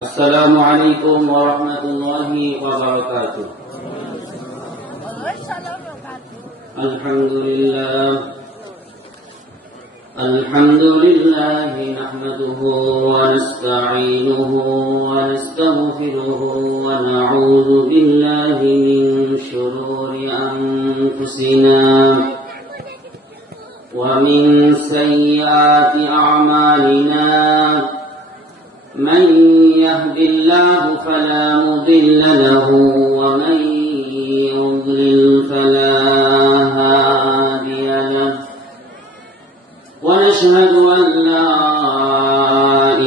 السلام عليكم ورحمة الله وبركاته. الحمد لله نحمده ونستعينه ونستغفره ونعوذ بالله من شرور أنفسنا ومن سيئات أعمالنا. من يهد الله فلا مضل له ومن يضلل فلا هادي له، ونشهد أن لا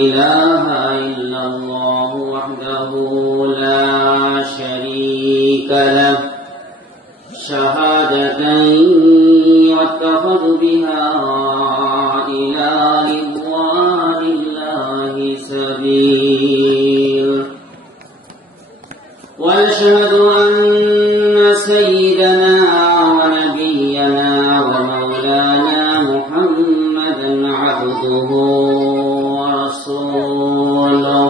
إله إلا الله وحده لا شريك له شهادة يتخذ بها إلى رضوان الله سبيل. ونشهد أن سيدنا ونبينا ومولانا محمدا عبده ورسوله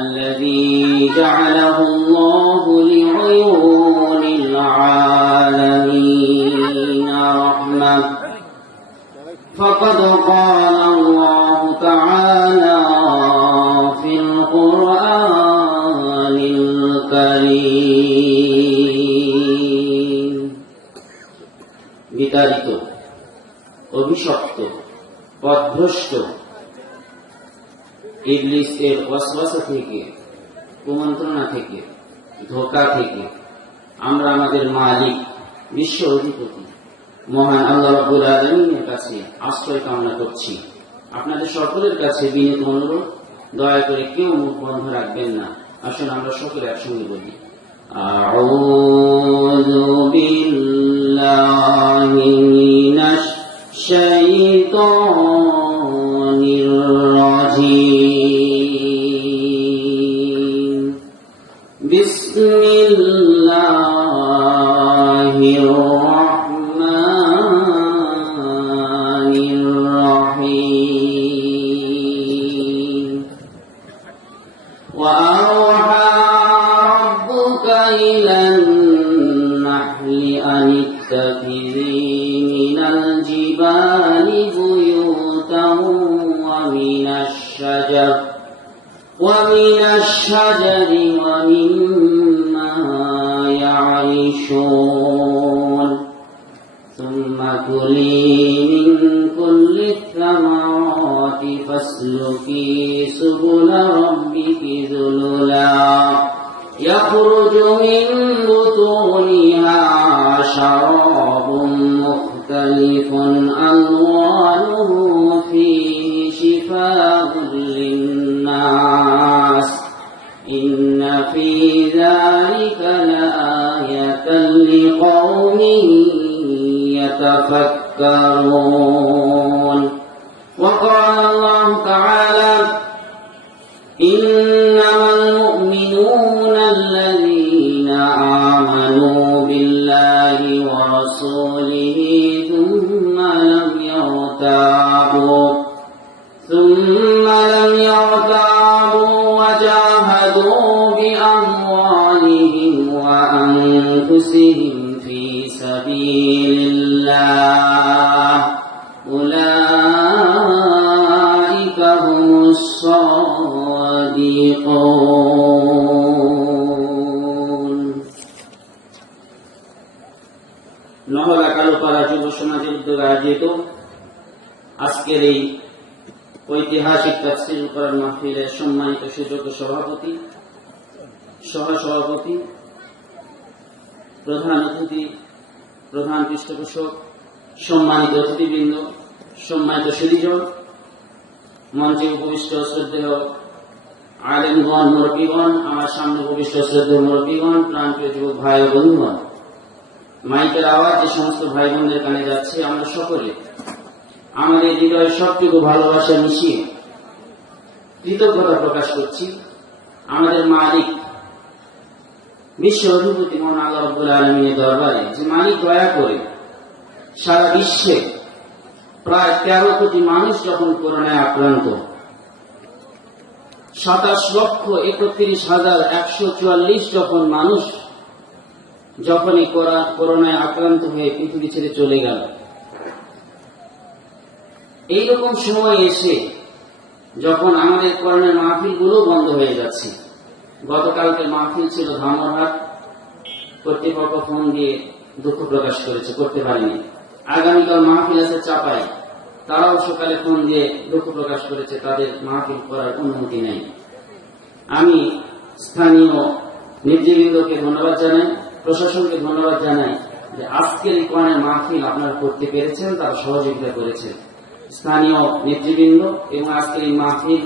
الذي جعله الله لعيون العالمين رحمة. فقد قال الله تعالى في القرآن الكريم: বিতাড়িত, অভিশপ্ত, পথভ্রষ্ট ইবলিস এর ওয়াসওয়াসা থেকে, কুমন্ত্রণা থেকে, ধোঁকা থেকে আমরা আমাদের মালিক, বিশ্ব অধিপতি মহান আল্লাহ রাব্বুল আলামিনের কাছে আশ্রয় কামনা করছি। আপনাদের সকলের কাছে বিনীত অনুরোধ, দয়া করে কেউ মুখ বন্ধ রাখবেন না। আসুন আমরা সকলে একসঙ্গে বলি: আউযু বিল্লাহি মিনাশ শাইতানির রাজীম। বিসমিল্লাহির রাহমানির রাহিম। وأوحى ربك إلى النحل أن اتخذي من الجبال بيوتا ومن الشجر ومما يعرشون ثم كلي من كل الثمرات فاسلكي سبل ربك ذللا يخرج من بطونها شراب مختلف ألوانه فيه شفاء للناس إن في ذلك لآية لقوم يتفكرون. وقال الله تعالى: إنما المؤمنون الذين آمنوا بالله ورسوله ثم لم يرتابوا وجاهدوا بأموالهم وأنفسهم في سبيل الله أولئك هم الصادقون. নহলা কালোপাড়া যুব সমাজের উদ্যোগে আয়োজিত আজকের এই ঐতিহাসিক তাফসীর কোরআন মাহফিলের সম্মানিত সুযোগ্য সভাপতি, সহসভাপতি, প্রধান অতিথি, প্রধান পৃষ্ঠপোষক, সম্মানিত অতিথিবৃন্দ, সম্মানিত সুধীজন, মঞ্চে উপবিষ্ট শ্রদ্ধেয় আলেমগণ, মুরব্বীগণ, আমার সামনে উপবিষ্ট শ্রদ্ধেয় মুরব্বীগণ, প্রাণপ্রিয় যুবক ভাই ও বন্ধুগণ, মাইকের আওয়াজ যে সমস্ত ভাই বোনদের কানে যাচ্ছে, আমরা সকলে আমাদের হৃদয়ের সবটুকু ভালোবাসা মিশিয়ে কৃতজ্ঞতা প্রকাশ করছি আমাদের মালিক, বিশ্ব অধিপতি মহান আল্লাহ রাব্বুল আলামিনের দরবারে, যে মালিক দয়া করে সারা বিশ্বে প্রায় 13 কোটি মানুষ যখন করোনায় আক্রান্ত, 27,31,144 যখন মানুষ যখনই করোনায় আক্রান্ত হয়ে পৃথিবী ছেড়ে চলে গেল, এইরকম সময় এসে যখন আমাদের করোনার মাহফিল গুলো বন্ধ হয়ে যাচ্ছে। গতকালকে মাহফিল ছিল ধামরহাট, কর্তৃপক্ষ ফোন দিয়ে দুঃখ প্রকাশ করেছে, করতে পারেনি। আগামীকাল মাহফিল আছে চাপাই, তারাও সকালে ফোন দিয়ে দুঃখ প্রকাশ করেছে, তাদের মাহফিল করার অনুমতি নেই। আমি স্থানীয় নেতৃবৃন্দকে ধন্যবাদ জানাই, প্রশাসনকে ধন্যবাদ জানাই যে আজকের এই কোরআনের মাহফিল আপনারা করতে পেরেছেন, তারা সহযোগিতা করেছেন। স্থানীয় নেতৃবৃন্দ এবং আজকের এই মাহফিল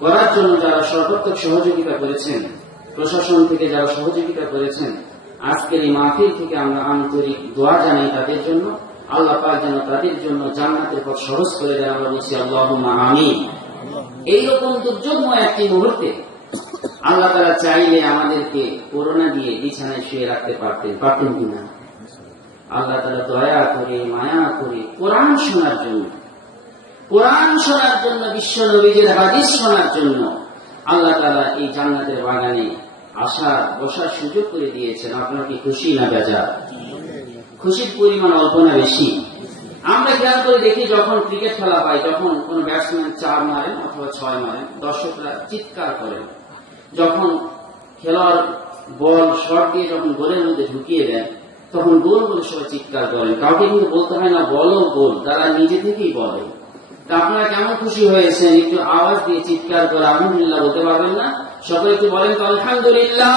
করার জন্য যারা সর্বাত্মক সহযোগিতা করেছেন, প্রশাসন থেকে যারা সহযোগিতা করেছেন, আজকের এই মাহফিল থেকে আমরা আন্তরিক দোয়া জানাই তাদের জন্য। আল্লাহ পাক যেন তাদের জন্য জান্নাতের পথ সহজ করে দেন, আমরা বলছি আল্লাহুম্মা আমিন। এইরকম দুর্যোগময় একটি মুহূর্তে আল্লাহ তাআলা চাইলে আমাদেরকে করোনা দিয়ে বিছানায় শুয়ে রাখতে পারতেন কিনা? আল্লাহ তাআলা দয়া করে, মায়া করে কোরআন শোনার জন্য, বিশ্ব নবীর হাদিস শোনার জন্য আল্লাহ তাআলা এই জান্নাতের বাগানে আসার বসার সুযোগ করে দিয়েছেন। আপনার কি খুশি না বেজার? খুশির পরিমাণ অল্প না বেশি? আমরা খেয়াল করে দেখি, যখন ক্রিকেট খেলা পাই, যখন কোন ব্যাটসম্যান 4 মারেন অথবা 6 মারেন, দর্শকরা চিৎকার করেন। যখন খেলোয়াড় বল শট দিয়ে যখন গোলের মধ্যে ঢুকিয়ে দেন, তখন গোল বলে সবাই চিৎকার করেন। কাউকে কিন্তু বলতে হয় না বলো গোল, তারা নিজে থেকেই বলে। তা আপনারা কেমন খুশি হয়েছেন? একটু আওয়াজ দিয়ে চিৎকার করে আলহামদুলিল্লাহ বলতে পারবেন না? সকলে একটু বলেন তো আলহামদুলিল্লাহ।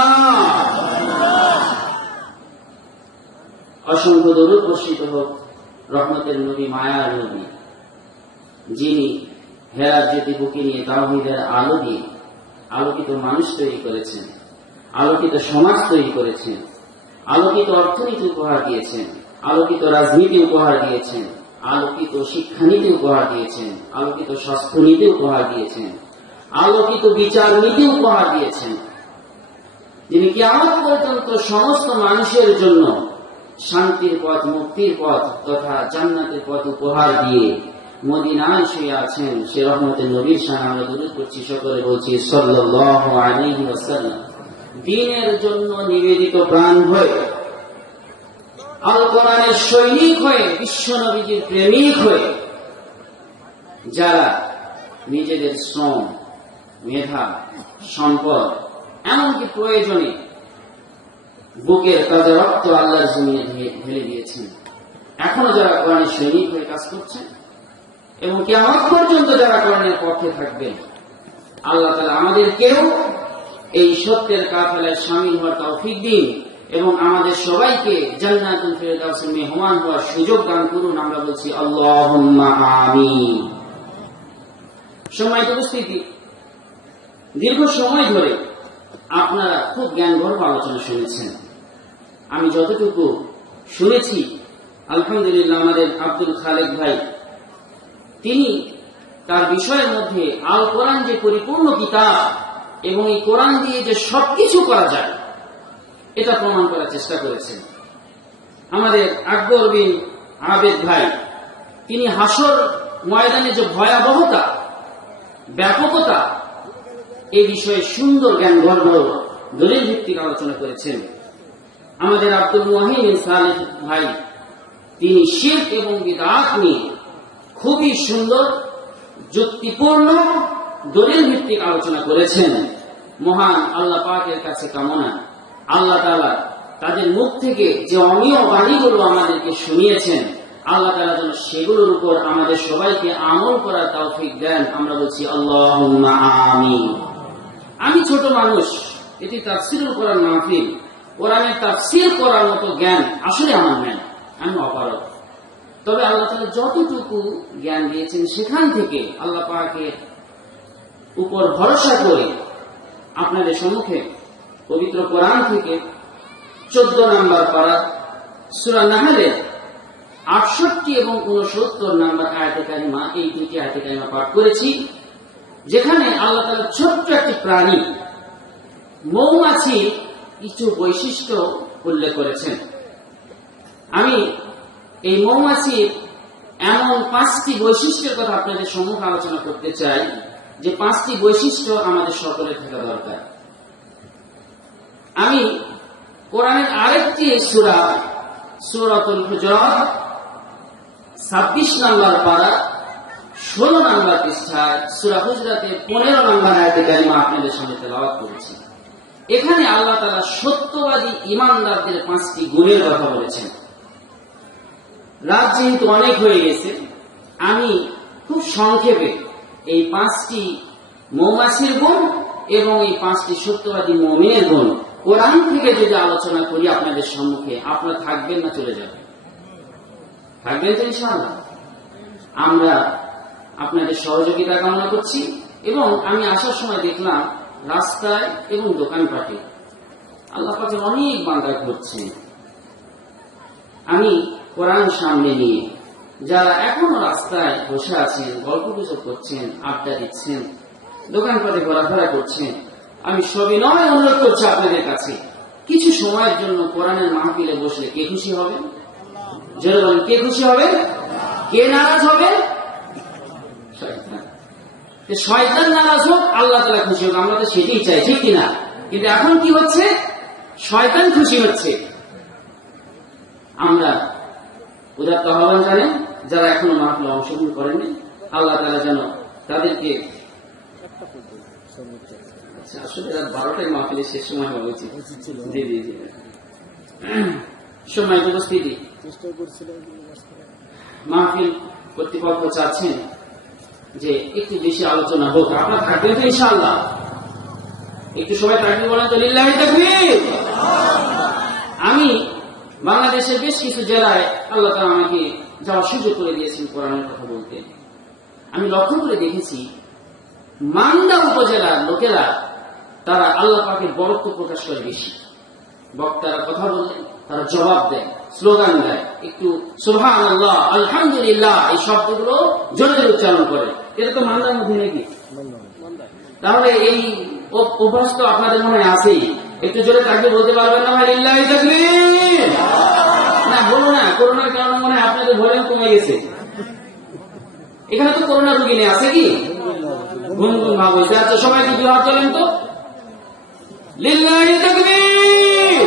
অসংখ্য দরুদ বর্ষিত হোক রহমতের নবী, মায়ার নবী, যিনি হেরাত জ্যোতি বুকে নিয়ে তাওহীদের আলো দিয়ে আলোকিত মানুষ তৈরি করেছেন, আলোকিত সমাজ তৈরি করেছেন, আলোকিত অর্থনীতি উপহার দিয়েছেন, আলোকিত রাজনীতি উপহার দিয়েছেন, আলোকিত শিক্ষানীতি উপহার দিয়েছেন, আলোকিত স্বাস্থ্যনীতি উপহার দিয়েছেন, আলোকিত বিচার নীতি উপহার দিয়েছেন, যিনি কিয়ামত পর্যন্ত সমস্ত মানুষের জন্য শান্তির পথ, মুক্তির পথ তথা জান্নাতের পথ উপহার দিয়ে মদিনায় শুয়ে আছেন। সে রহমতের নবীর শানে আমরা দুরূদ পড়ছি, সকলে বলছি সাল্লাল্লাহু আলাইহি ওয়াসাল্লাম। দ্বীনের জন্য নিবেদিত প্রাণ হয়ে, আল কোরআনের সৈনিক হয়ে, বিশ্ব নবীজির প্রেমিক হয়ে, যারা নিজেদের শ্রম, মেধা, সম্পদ, এমনকি প্রয়োজনে বুকের তাজা রক্ত আল্লাহর জমিনে ঢেলে দিয়েছেন, এখনো যারা কোরআনের সৈনিক হয়ে কাজ করছেন এবং কিয়ামত পর্যন্ত যারা কোরআনের পক্ষে থাকবেন, আল্লাহ তাআলা আমাদেরকেও এই সত্যের কাফেলায় শামিল হওয়ার তৌফিক দিন এবং আমাদের সবাইকে জান্নাতুল ফিরদাউসের মেহমান হওয়ার সুযোগ দান করুন। আমরা বলছি আল্লাহুম্মা আমিন। সম্মানিত উপস্থিতি, দীর্ঘ সময় ধরে আপনারা খুব জ্ঞানগর্ভ আলোচনা শুনেছেন। আমি যতটুকু শুনেছি, আলহামদুলিল্লাহ, আমাদের আব্দুল খালেক ভাই, তিনি তার বিষয়ের মধ্যে আল কোরআন যে পরিপূর্ণ কিতাব এবং এই কোরআন দিয়ে যে সবকিছু করা যায়, এটা প্রমাণ করার চেষ্টা করেছেন। আমাদের আকবর বিন আবেদ ভাই, তিনি হাসর ময়দানে যে ভয়াবহতা, ব্যাপকতা, এই বিষয়ে সুন্দর জ্ঞানগর্ভ দলিল ভিত্তিক আলোচনা করেছেন। আমাদের আব্দুল মুহিন সালেহ ভাই, তিনি শিরক এবং বিদআত নিয়ে খুবই সুন্দর, যুক্তিপূর্ণ, দলিল ভিত্তিক আলোচনা করেছেন। মহান আল্লাহ পাকের কাছে কামনা, আল্লাহ তাআলা তাদের মুখ থেকে যে অমীয় বাণীগুলো আমাদেরকে শুনিয়েছেন, আল্লাহ তাআলা যেন সেগুলোর উপর আমাদের সবাইকে আমল করার তৌফিক দেন। আমরা বলছি আল্লাহুম্মা আমিন। আমি ছোট মানুষ, এটি তাফসীরুল কোরআন মাহফিল, কোরআনের তাফসীর করার মতো জ্ঞান আসলে আমার নেই, আমি অপারগ। তবে আল্লাহ তাআলা যতটুকু জ্ঞান দিয়েছেন সেখান থেকে আল্লাহ পাকের উপর ভরসা করে আপনাদের সম্মুখে পবিত্র কোরআন থেকে 14 নম্বর পারা সূরা নাহলের 68 এবং 69 নম্বর আয়াতে কারিমা, এই দুটি আয়াতে কারিমা পাঠ করেছি, যেখানে আল্লাহ তাআলা ছোট্ট একটি প্রাণী মৌমাছি কিছু বৈশিষ্ট্য উল্লেখ করেছেন। আমি এই মৌমাছির এমন 5টি বৈশিষ্ট্যের কথা আপনাদের সম্মুখে আলোচনা করতে চাই, যে 5টি বৈশিষ্ট্য আমাদের সকলের থাকা দরকার। আমি কোরআনের আরেকটি সূরা সূরাতুল হুজুরাত 26 নম্বর পারা 16 নম্বর পৃষ্ঠায় সূরা হুজুরাতের 15 নম্বর আয়াতে কারিমা আপনাদের সামনে তেলাওয়াত করেছি। এখানে আল্লাহ তাআলা সত্যবাদী ঈমানদারদের 5টি গুণের কথা বলেছেন। রাত যেহেতু অনেক হয়ে গেছে, আমি খুব সংক্ষেপে এই 5টি মৌমাছির গুণ এবং এই 5টি সত্যবাদী মুমিনের গুণ কোরআন থেকে যদি আলোচনা করি আপনাদের সম্মুখে, আপনারা থাকবেন না চলে যাবেন? থাকবেন তো ইনশাআল্লাহ। আমরা আপনাদের সহযোগিতা কামনা করছি। এবং আমি আসার সময় দেখলাম রাস্তায় এবং দোকানপাটে আল্লাহ পাকের অনেক বান্দা ঘুরছেন। আমি কোরআন সামনে নিয়ে যারা এখনো রাস্তায় বসে আছেন, গল্প গুজব করছেন, আড্ডা দিচ্ছেন, দোকানপাটে ঘোরাফেরা করছেন, আমি সবিনয় অনুরোধ করছি আপনাদের কাছে, কিছু সময়ের জন্য কোরআনের মাহফিলে বসলে কে খুশি হবে? জোরে বলেন, কে খুশি হবে? কে নারাজ হবে? শয়তান নারাজ হোক, আল্লাহ তাআলা খুশি হোক, আমরা তো সেটাই চাই, ঠিক কিনা? কিন্তু এখন কি হচ্ছে? শয়তান খুশি হচ্ছে। আমরা উদাত্ত আহ্বান জানেন, যারা এখনো মাহফিলে অংশগ্রহণ করেননি, আল্লাহ তাআলা যেন তাদেরকে, আসলে রাত 12টায় মাহফিলে শেষ সময় হওয়া উচিত। জি জি জি, সময় উপস্থিতি মাহফিল কর্তৃপক্ষ চাচ্ছেন যে একটু বেশি আলোচনা হোক। আপনারা থাকবেন তো ইনশাআল্লাহ? একটু সবাই তাকবীর বলেন তো, লিল্লাহি তাকবীর। আমি বাংলাদেশের বেশ কিছু জেলায় আল্লাহ তাআলা আমাকে যাওয়ার সুযোগ করে দিয়েছেন কোরআনের কথা বলতে। আমি লক্ষ্য করে দেখেছি মান্দা উপজেলার লোকেরা তারা আল্লাহ পাকের বরত্ব প্রকাশ করে বেশি। বক্তারা কথা বলে, তারা জবাব দেয়, স্লোগান দেয়, একটু সুবহানাল্লাহ, আলহামদুলিল্লাহ এই শব্দগুলো জোরে জোরে উচ্চারণ করে। এটা তো মান্দার মধ্যে নাকি? তাহলে এই অভ্যাস তো আপনাদের মনে আছেই। একটু জোরে তাকবীর বলতে পারবেন না ভাই? লিল্লাহি তাকবীর। না বলো না, করোনার কারণে মনে হয় আপনাদের ভলিউম কমে গেছে। এখানে তো করোনা রোগী নেই, আছে কি? গুনগুন ভাব হয়েছে। আচ্ছা সবাই কি দুই হাত তোলেন তো, লিল্লাহি তাকবীর।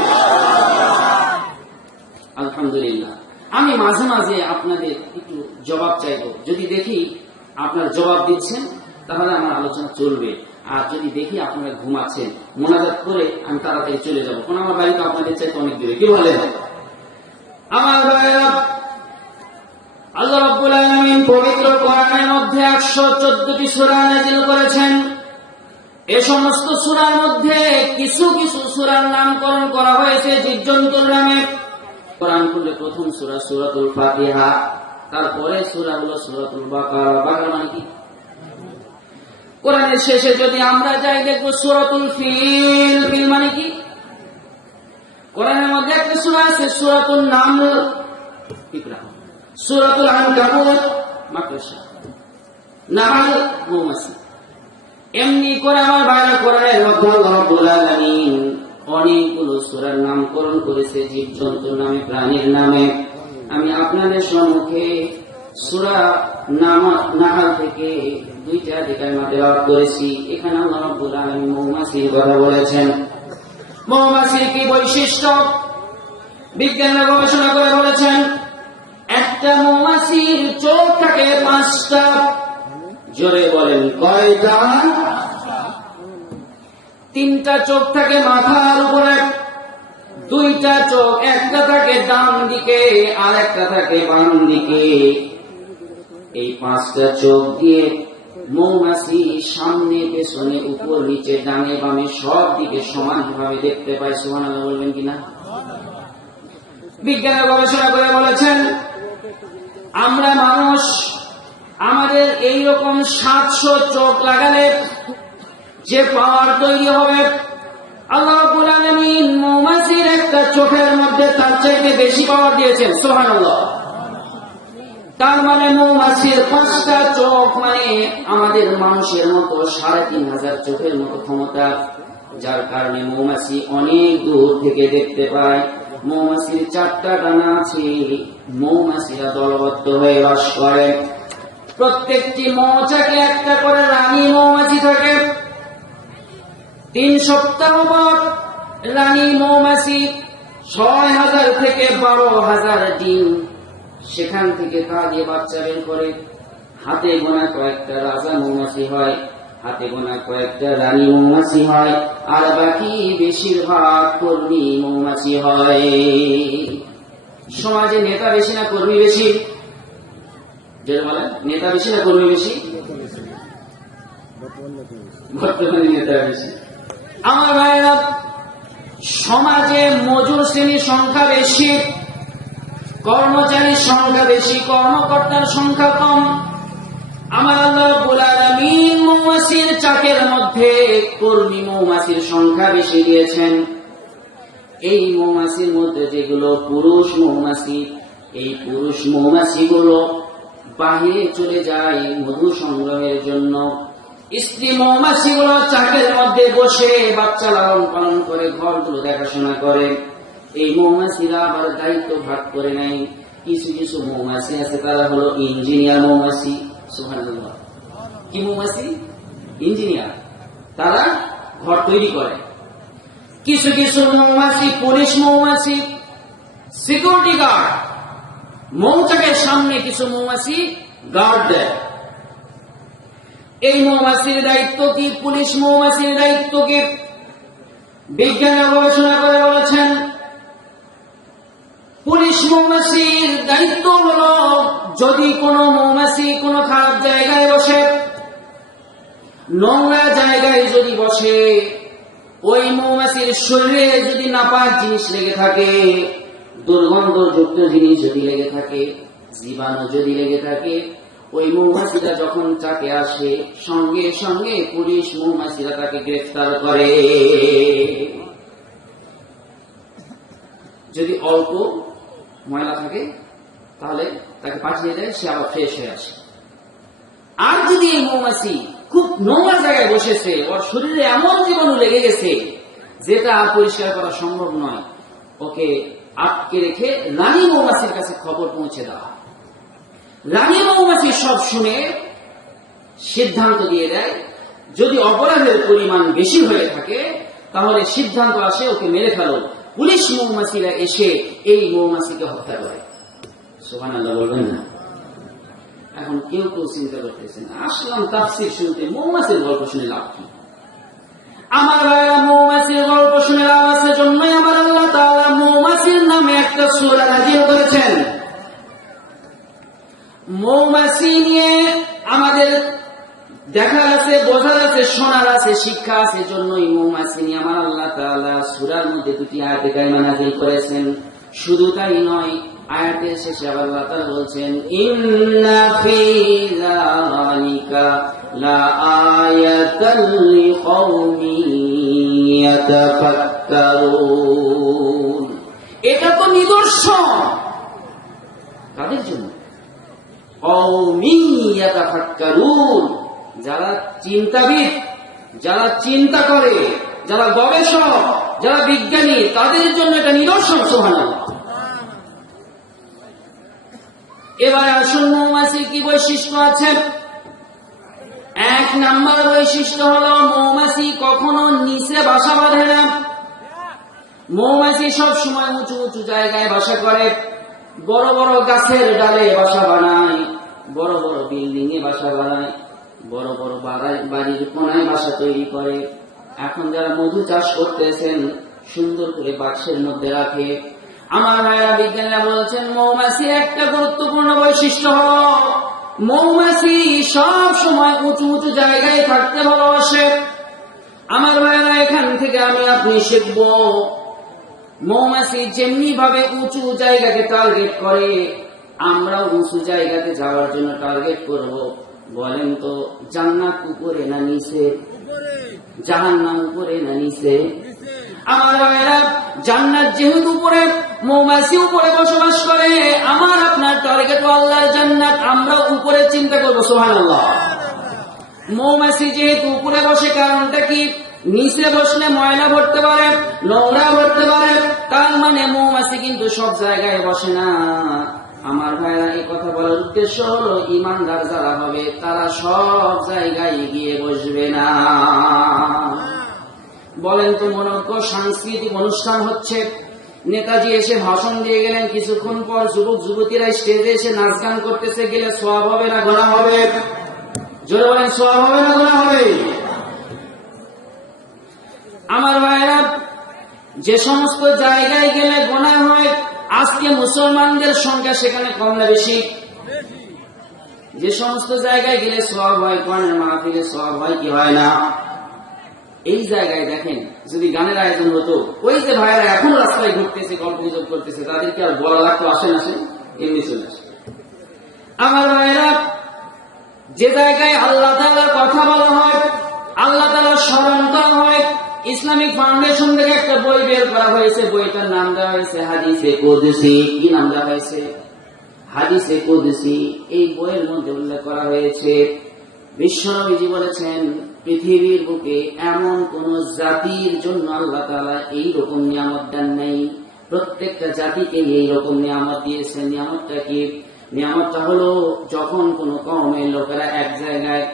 আলহামদুলিল্লাহ। আমি মাঝে মাঝে আপনাদের একটু জবাব চাইবো। যদি দেখি আপনারা জবাব দিচ্ছেন তাহলে আমার আলোচনা চলবে, আর যদি দেখি আপনারা ঘুমাচ্ছেন, মোনাজাত করে আমি তাড়াতাড়ি চলে যাবো, কারণ আমার বাড়ি তো আপনাদের চাইতে অনেক দূরে। কি বলেন আমার ভাইরা? আল্লাহ রাব্বুল আলামিন পবিত্র কোরআনের মধ্যে 114টি সূরা নাযিল করেছেন। এ সমস্ত সূরার মধ্যে কিছু কিছু সূরার নামকরণ করা হয়েছে জীবজন্তুর নামে। কোরআন খুললে প্রথম সূরা সূরাতুল ফাতিহা, তারপরে সূরা হলো সূরাতুল বাকারা। বাকারা মানে কি? কোরআনের শেষে যদি আমরা যাই দেখবো সূরাতুল ফিল। ফিল মানে কি? কোরআনের মধ্যে একটা সূরা আছে সূরাতুল নামল, সূরাতুল আনকাবুত মাকড়সা, নাহল মৌমাছি। এমনি করে আমার ভাইরা কোরআনের মধ্যে আল্লাহ রাব্বুল আলামিন অনেকগুলো সূরার নামকরণ করেছে জীবজন্তুর নামে, প্রাণীর নামে। আমি আপনাদের সম্মুখে সূরা নাহল থেকে 2টা আয়াত তেলাওয়াত করেছি। এখানে আল্লাহ রাব্বুল আলামিন মৌমাছির কথা বলেছেন। মৌমাছির কি বৈশিষ্ট্য? বিজ্ঞানীরা গবেষণা করে বলেছেন একটা মৌমাছির চোখ থাকে 5টা। জোরে বলেন কয়টা? 3টা চোখ থাকে মাথার উপরে, 2টা চোখ, একটা থাকে ডান দিকে আর একটা থাকে বাম দিকে। এই 5টা চোখ দিয়ে মৌমাছি সামনে পেছনে উপর নিচে ডানে বামে সব দিকে সমানভাবে দেখতে পায়। সুবহানাল্লাহ বলবেন কিনা? বিজ্ঞানের গবেষণা করে বলেছেন আমরা মানুষ আমাদের এইরকম 700 চোখ লাগালে যে পাওয়ার তৈরি হবে, আল্লাহ রাব্বুল আলামিন মৌমাছির একটা চোখের মধ্যে তার চাইতে বেশি পাওয়ার দিয়েছেন। সুবহানাল্লাহ। তার মানে মৌমাছির 5টা চোখ মানে আমাদের মানুষের মতো 3500 চোখের মতো ক্ষমতা, যার কারণে মৌমাছি অনেক দূর থেকে দেখতে পায়। মৌমাছির 4টা ডানা আছে, মৌমাছিরা দলবদ্ধ হয়ে বাস করে। প্রত্যেকটি মৌচাকে একটা করে রানী মৌমাছি থাকে। 3 সপ্তাহ পর রানী মৌমাছি 6000 থেকে 12000 ডিম সেখান থেকে তা দিয়ে বাচ্চা বের করে। হাতে গোনা কয়েকটা রাজা মৌমাছি হয়, হাতে গোনা কয়েকটা রানী মৌমাছি হয়, আর বাকি বেশিরভাগ কর্মী মৌমাছি হয়। সমাজে নেতা বেশি না কর্মী বেশি? যে বলেন নেতা বেশি না কর্মী বেশি? বর্তমানে নেতা বেশি। আমার ভাইয়েরা, সমাজে মজুর শ্রেণীর সংখ্যা বেশি, কর্মচারীর সংখ্যা বেশি, কর্মকর্তার সংখ্যা কম। আমার আল্লাহ রাব্বুল আলামিন মৌমাছির চাকের মধ্যে কর্মী মৌমাছির সংখ্যা বেশি দিয়েছেন। এই মৌমাছির মধ্যে যেগুলো পুরুষ মৌমাছি, এই পুরুষ মৌমাছিগুলো বাহিরে চলে যায় মধু সংগ্রহের জন্য। স্ত্রী মৌমাছিগুলো চাকের মধ্যে বসে বাচ্চা লালন পালন করে, ঘরগুলো দেখাশোনা করে। এই মৌমাছিরা আবার দায়িত্ব ভাগ করে নেয়। কিছু কিছু মৌমাছি আছে, তারা হলো ইঞ্জিনিয়ার মৌমাছি। সুবহানাল্লাহ। কি মৌমাছি? ইঞ্জিনিয়ার, তারা ঘর তৈরি করে। কিছু কিছু মৌমাছি পুলিশ মৌমাছি, সিকিউরিটি গার্ড। মৌচাকের সামনে কিছু মৌমাছি গার্ড দেয়। এই মৌমাছির দায়িত্ব কি? পুলিশ মৌমাছির দায়িত্ব কি? বিজ্ঞানীরা গবেষণা করে বলেছেন, পুলিশ মৌমাছির দায়িত্ব হলো যদি কোনো মৌমাছি কোনো খারাপ জায়গায় বসে, নোংরা জায়গায় যদি বসে, ওই মৌমাছির শরীরে যদি নাপাক জিনিস লেগে থাকে, দুর্গন্ধযুক্ত জিনিস যদি লেগে থাকে, জীবাণু যদি লেগে থাকে, ওই মৌমাছিরা যখন চাকে আসে সঙ্গে সঙ্গে পুলিশ মৌমাছিরা তাকে গ্রেফতার করে। যদি অল্প ময়লা থাকে তাহলে তাকে পাঠিয়ে দেয়, সে আবার ফ্রেশ হয়ে আসে। আর যদি এই মৌমাছি খুব নোংরা জায়গায় বসেছে, ওর শরীরে এমন জীবাণু লেগে গেছে যেটা আর পরিষ্কার করা সম্ভব নয়, ওকে আটকে রেখে রানী মৌমাছির কাছে খবর পৌঁছে দেওয়া। রানী মৌমাছি সব শুনে সিদ্ধান্ত দিয়ে দেয়। যদি অপরাধের পরিমাণ বেশি হয়ে থাকে তাহলে সিদ্ধান্ত আসে ওকে মেরে ফেলো। পুলিশ মৌমাছিরা এসে এই মৌমাছিকে হত্যা করে। সুবহানাল্লাহ বলবেন না? এখন কেউ কেউ চিন্তা করতেছেন, আসলাম তাফসীর শুনতে, মৌমাছির গল্প শুনে লাভ কি? আমার ভাইরা, মৌমাছির গল্প শুনে লাভ আছে জন্যই আমার আল্লাহ তাআলা মৌমাছির নামে একটা সূরা নাযিল করেছেন। মৌমাছি নিয়ে আমাদের দেখার আছে, বোঝার আছে, শোনার আছে, শিক্ষা আছে, জন্যই মৌমাছি নিয়ে আমার আল্লাহ তাআলা সূরার মধ্যে 2টি আয়াতে কারিমা নাযিল করেছেন। শুধু তাই নয়, আয়াতের শেষে আবার আল্লাহ তাআলা বলছেন, ইন্না ফী যালিকা লাআয়াতাল লিকাওমিন ইয়াতাফাক্কারুন। এটা তো নিদর্শন তাদের জন্য, কওমিন ইয়াতাফাক্কারুন, যারা চিন্তাবিদ, যারা চিন্তা করে, যারা গবেষক, যারা বিজ্ঞানী, তাদের জন্য এটা নিদর্শন। সুবহানাল্লাহ। এবার আসুন, মৌমাছির কি বৈশিষ্ট্য আছে? 1 নাম্বার বৈশিষ্ট্য হলো মৌমাছি কখনো নিচে বাসা বাঁধে না। মৌমাছি সব সময় উঁচু উঁচু জায়গায় বাসা করে, বড় বড় গাছের ডালে বাসা বানায়, বড় বড় বিল্ডিং এ বাসা বানায়, বড় বড় বাড়ির কোনায় বাসা তৈরি করে। এখন যারা মধু চাষ করতেছেন সুন্দর করে বাক্সের মধ্যে রাখে। আমার ভাইরা, বিজ্ঞানীরা বলেছেন মৌমাছির একটা গুরুত্বপূর্ণ বৈশিষ্ট্য হলো মৌমাছি সব সময় উঁচু উঁচু জায়গায় থাকতে ভালোবাসে। আমার ভাইরা, এখান থেকে আমি আপনি শিখব, মৌমাছি যেমনি ভাবে উঁচু জায়গাকে টার্গেট করে, আমরা উঁচু জায়গাতে যাওয়ার জন্য টার্গেট করব। বলেন তো, জান্নাত উপরে না নিচে? জাহান্নাম উপরে না নিচে? আমার ভাইরা, জান্নাত যেহেতু উপরে, মৌমাছি উপরে বসবাস করে, আমার আপনার টার্গেট আল্লাহর জান্নাত, আমরা উপরে চিন্তা করবো। সুবহানাল্লাহ। মৌমাছি যেহেতু উপরে বসে, কারণটা কি? নিচে বসলে ময়লা ভরতে পারে, নোংরা ভরতে পারে। তার মানে মৌমাছি কিন্তু সব জায়গায় বসে না। আমার ভাইরা এই কথা বলার উদ্দেশ্য হলো ইমানদার যারা হবে তারা সব জায়গায় গিয়ে বসবে না। বলেন তো মনোজ্ঞ সাংস্কৃতিক অনুষ্ঠান হচ্ছে, নেতাজি এসে ভাষণ দিয়ে গেলেন, কিছুক্ষণ পর যুবক যুবতীরা স্টেজে এসে নাচ গান করতেছে, গেলে সওয়াব হবে না গুনাহ হবে? জোরে বলেন, সওয়াব হবে না গুনাহ হবে? আমার ভাইরা, যে সমস্ত জায়গায় গেলে গুনাহ হয়, আজকে মুসলমানদের সংখ্যা সেখানে কম না বেশি? যে সমস্ত জায়গায় গেলে সওয়াব হয়, কোরআনের মাহফিলে সওয়াব হয় কি হয় না? এই জায়গায় দেখেন, যদি গানের আয়োজন হতো, ওই যে ভাইরা এখন রাস্তায় ঘুরতেছে, গল্প গুজব করতেছে, তাদেরকে আর বলা লাগতো আসেন আসেন, এমনি চলে আসে। আমার ভাইরা, যে জায়গায় আল্লাহ তাআলার কথা বলা হয়, আল্লাহ তাআলার স্মরণ করা হয়, ইসলামিক ফাউন্ডেশন থেকে একটা বই বের করা হয়েছে, বইটার নাম দেওয়া হয়েছে হাদিসে কুদসি। কি নাম দেওয়া হয়েছে? হাদিসে কুদসি। এই বইয়ের মধ্যে উল্লেখ করা হয়েছে, বিশ্বনবীজি বলেছেন, পৃথিবীর বুকে এমন কোন জাতির জন্য আল্লাহ তাআলা এই রকম নিয়ামত দেন নাই। প্রত্যেকটা জাতিকে এই রকম নিয়ামত দিয়েছেন। নিয়ামতটা কি? নিয়ামতটা হলো যখন কোন কওমের লোকেরা এক জায়গায়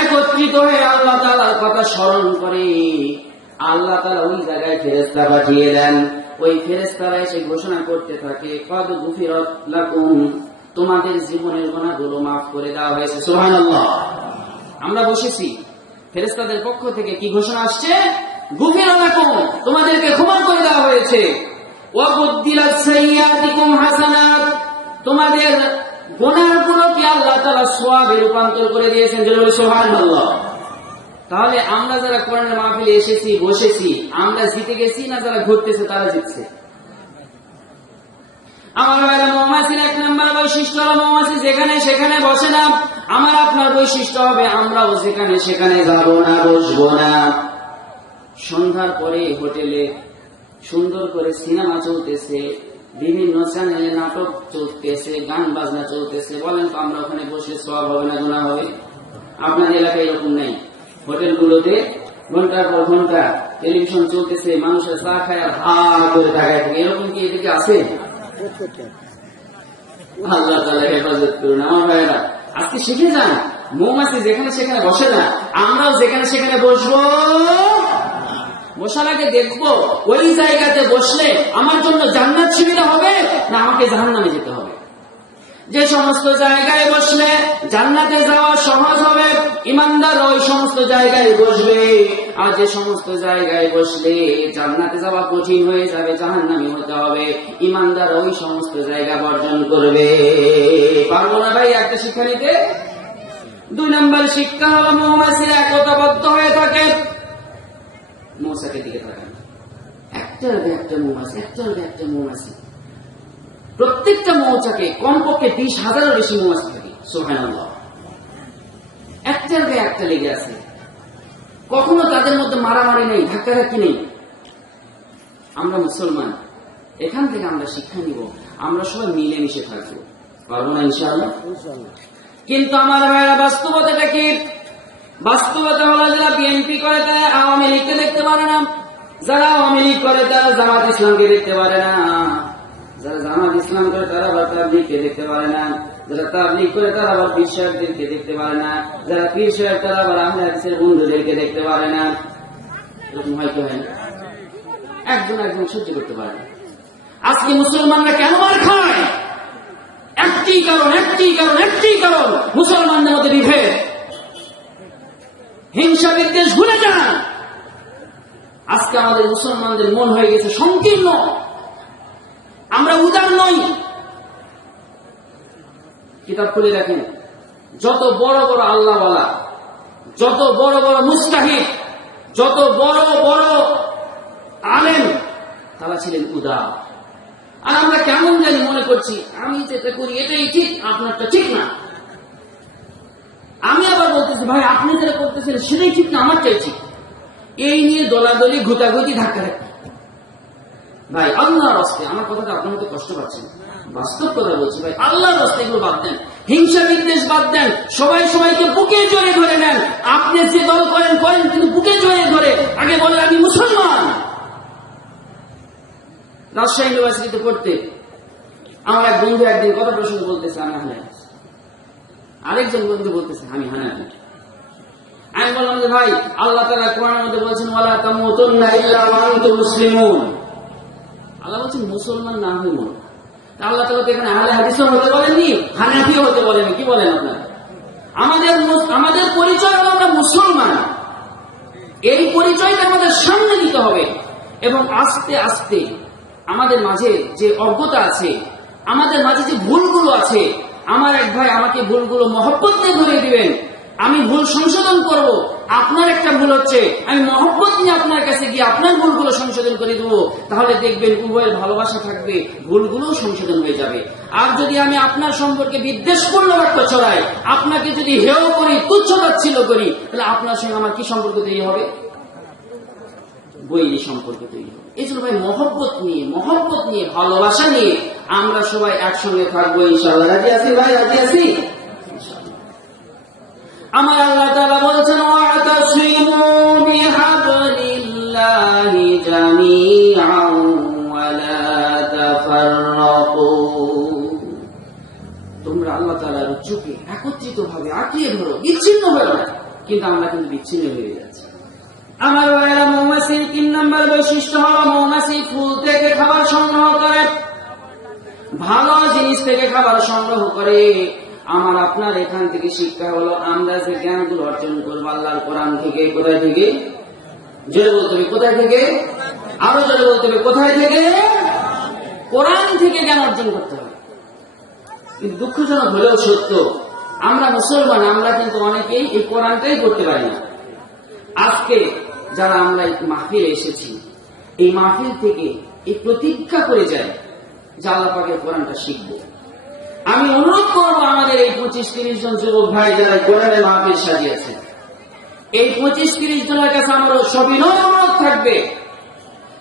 একত্রিত হয়ে আল্লাহ তাআলার কথা স্মরণ করে, আল্লাহ তাআলা ওই জায়গায় ফেরেশতা পাঠিয়ে দেন। ওই ফেরেশতারা এসে ঘোষণা করতে থাকে, কদ গুফিরাত লাকুম, তোমাদের জীবনের গুনাহগুলো মাফ করে দেওয়া হয়েছে। সুবহানাল্লাহ। আমরা বসেছি, ফেরেশতাদের পক্ষ থেকে কি ঘোষণা আসছে? গুফিরা লাকুম, তোমাদেরকে ক্ষমা করে দেওয়া হয়েছে। ওয়া বুদ্দিলাত সাইয়্যাতিকুম হাসানাত, তোমাদের গুনাহগুলোকে আল্লাহ তাআলা সওয়াবে রূপান্তর করে দিয়েছেন। জোরে সুবহানাল্লাহ। তাহলে আমরা যারা কোরআনের মাহফিলে এসেছি, বসেছি, আমরা জিতে গেছি না যারা ঘুরতেছে তারা জিতছে? আমার ভাইরা, মৌমাছির এক নম্বর বৈশিষ্ট্য হলো মৌমাছি যেখানে সেখানে বসে না। আমার আপনার বৈশিষ্ট্য হবে আমরাও যেখানে সেখানে যাব না, বসবো না। সন্ধ্যার পরে হোটেলে সুন্দর করে সিনেমা চলতেছে, বিভিন্ন চ্যানেলে নাটক চলতেছে, গান বাজনা চলতেছে, বলেন তো আমরা ওখানে বসে সওয়াব হবে না গুনাহ হবে? আপনার এলাকায় এরকম নেই? হোটেলগুলোতে ঘন্টার পর ঘন্টা টেলিভিশন চলতেছে, মানুষের চা খায় আর হা করে তাকায় থাকে, এরকম কি এদিকে আছে? আল্লাহ তাআলা হেফাজত করুন। আমার ভাইয়েরা, আজকে শিখে যান, মৌমাছি যেখানে সেখানে বসে না, আমরাও যেখানে সেখানে বসবো। বসার আগে দেখবো ওই জায়গাতে বসলে আমার জন্য জান্নাত সুবিধা হবে না আমাকে জাহান্নামে যেতে হবে। যে সমস্ত জায়গায় বসলে জান্নাতে যাওয়া সহজ হবে, ইমানদার ওই সমস্ত জায়গায় বসবে। আর যে সমস্ত জায়গায় বসলে জান্নাতে যাওয়া কঠিন হয়ে যাবে, জাহান্নামী হতে হবে, ইমানদার ওই সমস্ত জায়গা বর্জন করবে। পারবো না ভাই একটা শিক্ষা নিতে? 2 নম্বর শিক্ষা হলো মৌমাছিরা একতাবদ্ধ হয়ে থাকে। মৌচাকের দিকে তাকান, একটার একটা মৌমাছি, একটার একটা মৌমাছি। প্রত্যেকটা মৌচাকে কমপক্ষে 20,000-এর বেশি মৌমাছি থাকে। সুবহানাল্লাহ। একটার গায়ে একটা লেগে আছে, কখনো তাদের মধ্যে মারামারি নেই, ধাক্কাধাক্কি নেই। আমরা মুসলমান, এখান থেকে আমরা শিক্ষা নিব, আমরা সবাই মিলেমিশে থাকবো। পারবো না ইনশাআল্লাহ? কিন্তু আমার ভাইরা, বাস্তবতাটা কি? বাস্তবতা হলো যারা বিএনপি করে তারা আওয়ামী লীগকে দেখতে পারে না, যারা আওয়ামী লীগ করে তারা জামাত ইসলামকে দেখতে পারে না, যারা জামাত ইসলাম করে তারা আবার তাবলীগকে দেখতে পারে না, যারা তাবলীগ করে তারা আবার পীর সাহেবদেরকে দেখতে পারে না, যারা পীর সাহেব তারা আবার আহলে হাদিসের বন্ধুদেরকে দেখতে পারে না। এরকম হয় কি হয় না? একজন একজন সহ্য করতে পারে না। আজকে মুসলমানরা কেন মার খায়? একটি কারণ, একটি কারণ, একটি কারণ, মুসলমানদের মধ্যে বিভেদ, হিংসা বিদ্বেষ ভুলে যান। আজকে আমাদের মুসলমানদের মন হয়ে গেছে সংকীর্ণ, আমরা উদার নই। কিতাব খুলে দেখেন, যত বড় বড় আল্লাহওয়ালা, যত বড় বড় মুস্তাহিদ, যত বড় বড় আলেম, তারা ছিলেন উদার। আর আমরা কেমন জানি মনে করছি আমি যেটা করি এটাই ঠিক, আপনারটা ঠিক না। আমি আবার বলতেছি ভাই আপনি যেটা করতেছেন সেটাই ঠিক না, আমারটাই ঠিক। এই নিয়ে দলাদলি, ঘুটাঘুটি, ধাক্কাধাক্কি। ভাই আল্লাহর রাস্তায়, আমার কথাটা আপনার মধ্যে কষ্ট পাচ্ছেন, বাস্তব কথা বলছি ভাই, আল্লাহর রাস্তায় এগুলো বাদ দেন, হিংসা বিদ্বেষ বাদ দেন, সবাই সবাইকে বুকে জড়িয়ে ধরে নেন। আপনি যে দল করেন করেন, কিন্তু বুকে জড়িয়ে ধরে আগে বলেন আমি মুসলমান। রাজশাহী ইউনিভার্সিটিতে পড়তে আমার এক বন্ধু একদিন কথা প্রসঙ্গ বলতেছে আমি হানাফি, আরেকজন বন্ধু বলতেছে আমি হানাফি। আমি বললাম যে ভাই, আল্লাহ তাআলা কোরআনের মধ্যে বলেছেন ওয়ালা তামুতুন্না ইল্লা ওয়া আনতুম মুসলিমুন, আল্লাহ বলছেন মুসলমান না হয়ে মরো। আল্লাহ তাআলা তো এখানে আহলে হাদিসও হতে বলেননি, হানাফিও হতে বলেননি। কি বলেন আপনারা? আমাদের পরিচয় হলো আমরা মুসলমান, এই পরিচয়টা আমাদের সামনে দিতে হবে। এবং আস্তে আস্তে আমাদের মাঝে যে অজ্ঞতা আছে, আমাদের মাঝে যে ভুলগুলো আছে, আমার এক ভাই আমাকে ভুলগুলো মহব্বত নিয়ে ধরিয়ে দিবেন, আমি ভুল সংশোধন করব। আপনার একটা ভুল হচ্ছে, আমি মহব্বত নিয়ে আপনার কাছে গিয়ে আপনার ভুলগুলো সংশোধন করে দেবো। তাহলে দেখবেন উভয়ের ভালোবাসা থাকবে, ভুলগুলো সংশোধন হয়ে যাবে। আর যদি আমি আপনার সম্পর্কে বিদ্বেষপূর্ণ বাক্য ছড়াই, আপনাকে যদি হেয় করি, তুচ্ছ তাচ্ছিল্য করি, তাহলে আপনার সঙ্গে আমার কি সম্পর্ক তৈরি হবে? বৈরী সম্পর্ক তৈরি হবে। এই জন্য ভাই মহব্বত নিয়ে ভালোবাসা নিয়ে আমরা সবাই একসঙ্গে থাকবো ইনশাআল্লাহ। রাজি আছি ভাই? রাজি আছি? আমার আল্লাহ তাআলা বলেছেন ওয়াতাসিমু বিহাবলিল্লাহি জামিআন ওয়া লা তাফাররাকু, তোমরা আল্লাহ তাআলার চুকে একত্রিতভাবে আঁকড়িয়ে ধরো, বিচ্ছিন্ন হয়ে না। কিন্তু আমরা কিন্তু বিচ্ছিন্ন হয়ে যাচ্ছি। আমার ভাইয়েরা, মৌমাছির 3 নম্বর বৈশিষ্ট্য হলো মৌমাছি ফুল থেকে খাবার সংগ্রহ করে, ভালো জিনিস থেকে খাবার সংগ্রহ করে। আমার আপনার এখান থেকে শিক্ষা হলো, আমরা যে জ্ঞানগুলো অর্জন করবো আল্লাহর কোরআন থেকে, কোথায় থেকে? জোরে বলতে হবে কোথায় থেকে? আরো জোরে বলতে হবে কোথায় থেকে? কোরআন থেকে জ্ঞান অর্জন করতে হবে। কিন্তু দুঃখজনক হলেও সত্য, আমরা মুসলমান, আমরা কিন্তু অনেকেই এই কোরআনটাই করতে পারি না। আজকে যারা আমরা এই মাহফিলে এসেছি, এই মাহফিল থেকে এই প্রতিজ্ঞা করে যায় যে আল্লাহ পাকের কোরআনটা শিখবো। আমি অনুরোধ করবো আমাদের এই 25-30 জন যুবক ভাই যারা কোরআনের মাহফিল সাজিয়েছেন, এই 25-30 জনের কাছে আমার সবিনয় অনুরোধ থাকবে,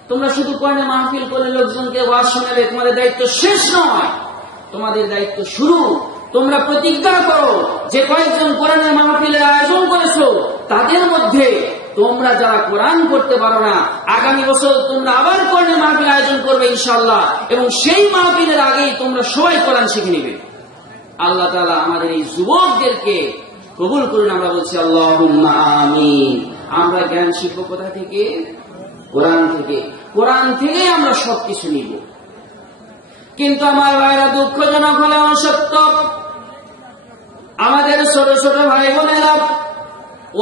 তোমরা শুধু কোরআনের মাহফিল করে লোকজনকে ওয়াজ শোনাবে তোমাদের দায়িত্ব শেষ নয়, তোমাদের দায়িত্ব শুরু। তোমরা প্রতিজ্ঞা করো যে কয়েকজন কোরআনের মাহফিলের আয়োজন করেছো, তাদের মধ্যে তোমরা যারা কোরআন করতে পারো না, আগামী বছর তোমরা আবার কোরআনের মাহফিল আয়োজন করবে ইনশাআল্লাহ, এবং সেই মাহফিলের আগেই তোমরা সবাই কোরআন শিখে নিবে। আল্লাহ তাআলা আমাদের এই যুবকদেরকে কবুল করুন। আমরা বলছি আল্লাহুম্মা আমিন। আমরা জ্ঞান শিখবো কোথা থেকে? কোরআন থেকে। কোরআন থেকেই আমরা সবকিছু নিব। কিন্তু আমার ভাইরা, দুঃখজনক হলেও সত্য, আমাদের ছোট ছোট ভাই বোনেরা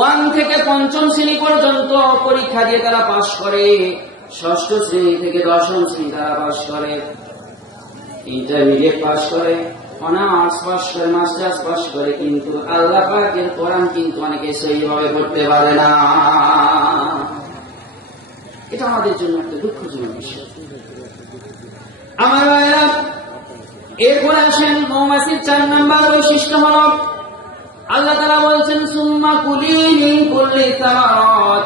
1 থেকে 5ম শ্রেণী পর্যন্ত পরীক্ষা দিয়ে তারা পাশ করে, 6ষ্ঠ শ্রেণী থেকে 10ম শ্রেণী তারা পাশ করে, ইন্টারমিডিয়েট পাশ করে, অনার্স পাশ করে, মাস্টার্স পাশ করে, কিন্তু আল্লাহ পাকের কোরআন কিন্তু অনেকে সেইভাবে পড়তে পারে না। এটা আমাদের জন্য একটা দুঃখজনক বিষয়। আমার ভাইরা, এরপরে আসেন মৌমাছির 4 নম্বর বৈশিষ্ট্য হল, আল্লাহ তাআলা বলছেন সুম্মা কুলি মিন কুল্লি সামারাত,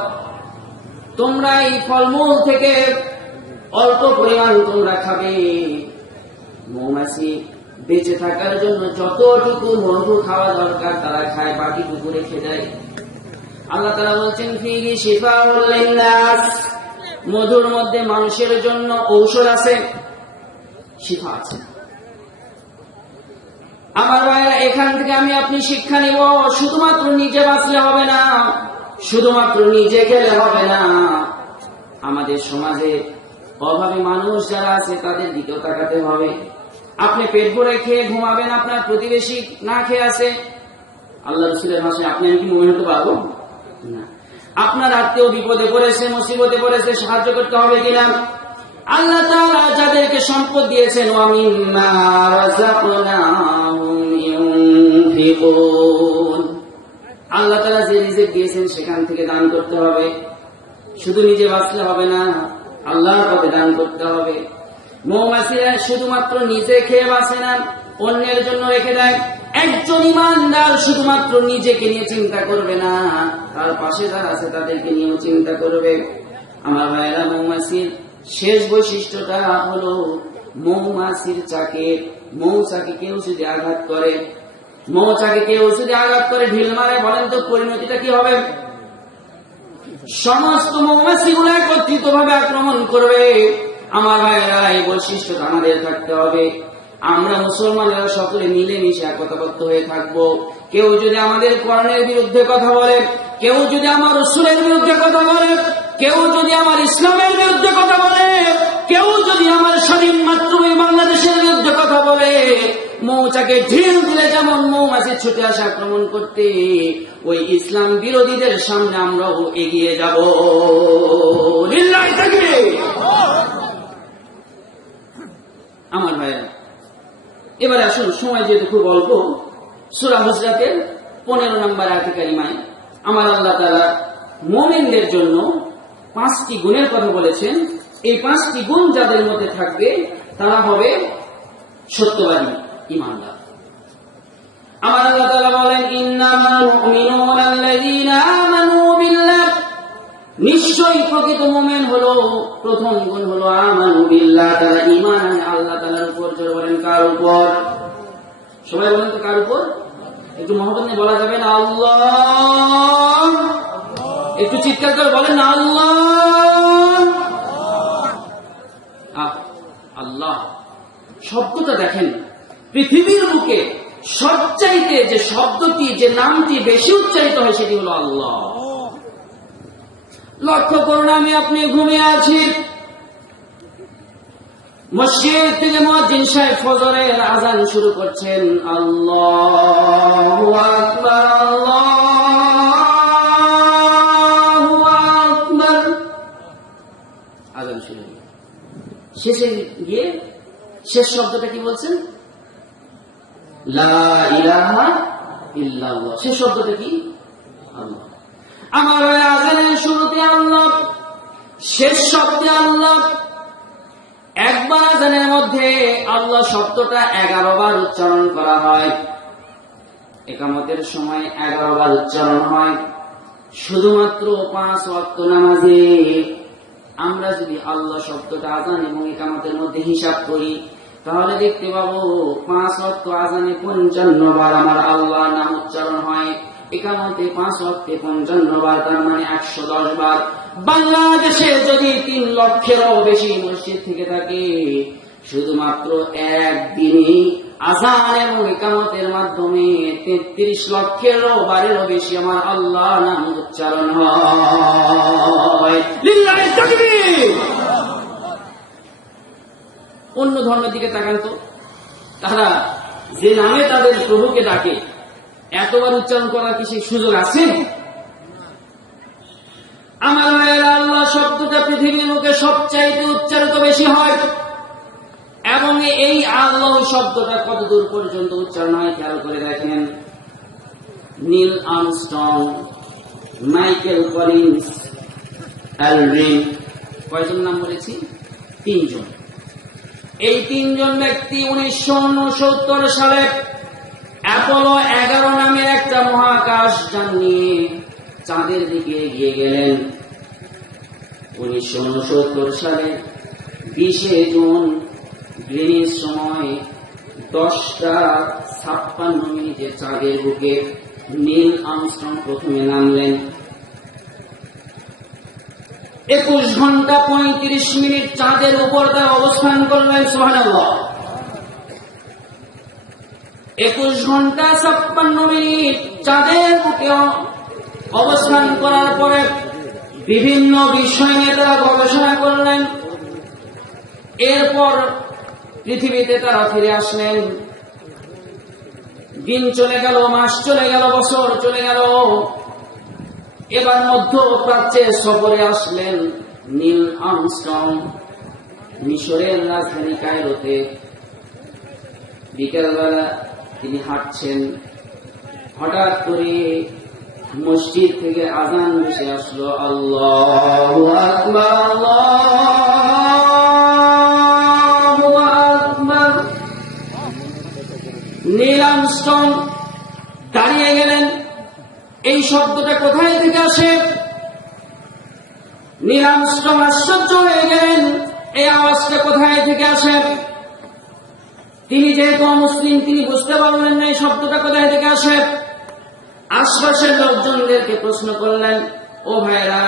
তোমরা এই ফলমূল থেকে অল্প পরিমাণ তোমরা খাবে। মৌমাছি বেঁচে থাকার জন্য যতটুকু মধু খাওয়া দরকার তারা খায়, বাকিটুকু রেখে দেয়। আল্লাহ তাআলা বলছেন ফীহি শিফাউল লিন্নাস, মধুর মধ্যে মানুষের জন্য ঔষধ আছে, শিফা আছে। আমার ভাইরা, এখান থেকে আমি আপনি শিক্ষা নিব, শুধুমাত্র নিজে বাঁচলে হবে না, শুধুমাত্র নিজে খেলে হবে না। আমাদের সমাজে অভাবী মানুষ যারা আছে তাদের দিকেও তাকাতে হবে। আপনি পেট ভরে খেয়ে ঘুমাবেন, আপনার প্রতিবেশী না খেয়ে আছে, আল্লাহ রাসূলের ভাষায় আপনি আমি কি মুমিন হতে পারবো না? আপনার আত্মীয় বিপদে পড়েছে, মুসিবতে পড়েছে, সাহায্য করতে হবে কিনা? আল্লাহ তাআলা যাদেরকে সম্পদ দিয়েছেন, ওয়া মিম্মা রাযাকনাহুম ইউনফিকুন, আল্লাহ তাআলা যে রিজিক দিয়েছেন সেখান থেকে দান করতে হবে। শুধু নিজে বাঁচলে হবে না, আল্লাহর পথে দান করতে হবে। মৌমাছিরা শুধুমাত্র নিজে খেয়ে বাঁচে না, অন্যের জন্য রেখে দেয়। একজন ইমানদার শুধুমাত্র নিজেকে নিয়ে চিন্তা করবে না, তার পাশে যারা আছে তাদেরকে নিয়েও চিন্তা করবে। আমার ভাইয়েরা, মৌমাছির শেষ বৈশিষ্ট্যটা হলো মৌমাছির চাকে, মৌচাকে কেউ যদি আঘাত করে, মৌচাকে কেউ যদি আঘাত করে, ঢিল মারে, বলেন তো পরিণতিটা কি হবে? সমস্ত মৌমাছিগুলো একত্রিত ভাবে আক্রমণ করবে। আমার ভাইয়েরা, এই বৈশিষ্ট্যটা আমাদের থাকতে হবে। আমরা মুসলমানেরা সকলে মিলেমিশে একতাবদ্ধ হয়ে থাকবো। কেউ যদি আমাদের কোরআনের বিরুদ্ধে কথা বলে, কেউ যদি আমার রাসূলের বিরুদ্ধে কথা বলে, কেউ যদি আমার ইসলামের বিরুদ্ধে কথা বলে, কেউ যদি আমার স্বাধীন মাতৃভূমি বাংলাদেশের বিরুদ্ধে কথা বলে, মৌচাকে ঢিল দিলে যেমন মৌমাছি ছুটে আসে আক্রমণ করতে, ওই ইসলাম বিরোধীদের সামনে আমরাও এগিয়ে যাব। লিল্লাহি তাকবীর। আমার ভাইরা, এবারে আসুন, সময় যেহেতু খুব অল্প, সূরা হুজরাতের 15 নম্বর আয়াতে কারিমায় আমার আল্লাহ তাআলা মুমিনদের জন্য 5টি গুণের কথা বলেছেন। এই 5টি গুণ যাদের মধ্যে থাকবে তারা হবে সত্যবাদী, ঈমানদার। আমার আল্লাহ তাআলা বলেন, ইন্নামাল মুমিনুনা আল্লাযীনা আমানু বিল্লাহ, নিশ্চয়ই প্রকৃত মুমিন হলো, প্রথম গুণ হলো আমানু বিল্লাহ, তারা ঈমান আনে আল্লাহ তাআলার উপর। জোরে বলেন, কার উপর? সবাই বলেন তো, কার উপর? একটু মহব্বত নিয়ে বলা যাবে না? আল্লাহ। একটু চিৎকার করে বলেন না, আল্লাহ। আল্লাহ শব্দটা দেখেন, পৃথিবীর বুকে সবচাইতে যে শব্দটি, যে নামটি বেশি উচ্চারিত হয় সেটি হলো আল্লাহ। লক্ষ্য করুন, আমি আপনি ঘুমিয়ে আছি, মসজিদ থেকে মুয়াজ্জিন সাহেব ফজরের আযান শুরু করছেন, আল্লাহু আকবার, আল্লাহু আকবার, আযান শুরু হলো। শেষে গিয়ে শেষ শব্দটা কি বলছেন? লা ইলাহা ইল্লাল্লাহ। শেষ শব্দটা কি? আল্লাহ। আমার আযানের শুরুতে আল্লাহ, শেষ শব্দে আল্লাহ। একবার আযানের মধ্যে আল্লাহ শব্দটা 11 বার উচ্চারণ করা হয়, ইকামতের সময় 11 বার উচ্চারণ হয়। শুধুমাত্র 5 ওয়াক্ত নামাজে আমরা যদি আল্লাহ শব্দটা আযান এবং ইকামতের মধ্যে হিসাব করি, তাহলে দেখতে পাবো 5 ওয়াক্ত আযানে 55 বার আমার আল্লাহ নাম উচ্চারণ হয়, ইকামতে 5 ওয়াক্তে 55 বার, তার মানে 110 বার। বাংলাদেশে যদি 3 লক্ষেরও বেশি মসজিদ থেকে থাকে, শুধুমাত্র একদিনই আযান এবং ইকামতের মাধ্যমে 33 লক্ষেরও বারেরও বেশি আমার আল্লাহ নাম উচ্চারণ হয়। লিল্লাহি তাকবীর। অন্য ধর্মের দিকে তাকান তো, তারা যে নামে তাদের প্রভুকে ডাকে, এতবার উচ্চারণ করার কি সেই সুযোগ আছে? আমার ভাইয়েরা, আল্লাহ শব্দটা পৃথিবীর মুখে সবচাইতে উচ্চারিত বেশি হয়, এবং এই আল্লাহ শব্দটা কত দূর পর্যন্ত উচ্চারণ হয় খেয়াল করে দেখেন। নীল আর্মস্ট্রং, মাইকেল কলিন্স, অ্যালড্রিন, কয়জন নাম বলেছি? 3 জন। এই 3 জন ব্যক্তি 1969 সালে অ্যাপোলো 11 নামের একটা মহাকাশ যান নিয়ে চাঁদের দিকে এগিয়ে গেলেন। 1969 সালে 20 জুন গ্রিনিচ সময় 10:56 চাঁদের বুকে নীল আর্মস্ট্রং প্রথমে নামলেন। 21 ঘন্টা 35 মিনিট চাঁদের উপর তারা অবস্থান করলেন। সুবহানাল্লাহ। 21 ঘন্টা 56 মিনিট চাঁদের বুকে অবস্থান করার পরে বিভিন্ন বিষয় নিয়ে তারা গবেষণা করলেন। এরপর পৃথিবীতে তারা ফিরে আসলেন। দিন চলে গেল, মাস চলে গেল, বছর চলে গেল। এবার মধ্যপ্রাচ্যে সফরে আসলেন নীল আর্মস্ট্রং। মিশরের রাজধানী কায়রোতে বিকেলবেলা তিনি হাঁটছেন, হঠাৎ করে মসজিদ থেকে আযান ভেসে আসলো, আল্লাহু আকবার, আল্লাহু আকবার। নীল আর্মস্ট্রং দাঁড়িয়ে গেলেন। এই শব্দটা কোথায় থেকে আসে? নীল আর্মস্ট্রং আশ্চর্য হয়ে গেলেন, এই আওয়াজটা কোথায় থেকে আসে? তিনি যেহেতু মুসলিম, তিনি বুঝতে পারলেন না এই শব্দটা কোথায় থেকে আসে। আশপাশের লোকজনদেরকে প্রশ্ন করলেন, ও ভাইরা,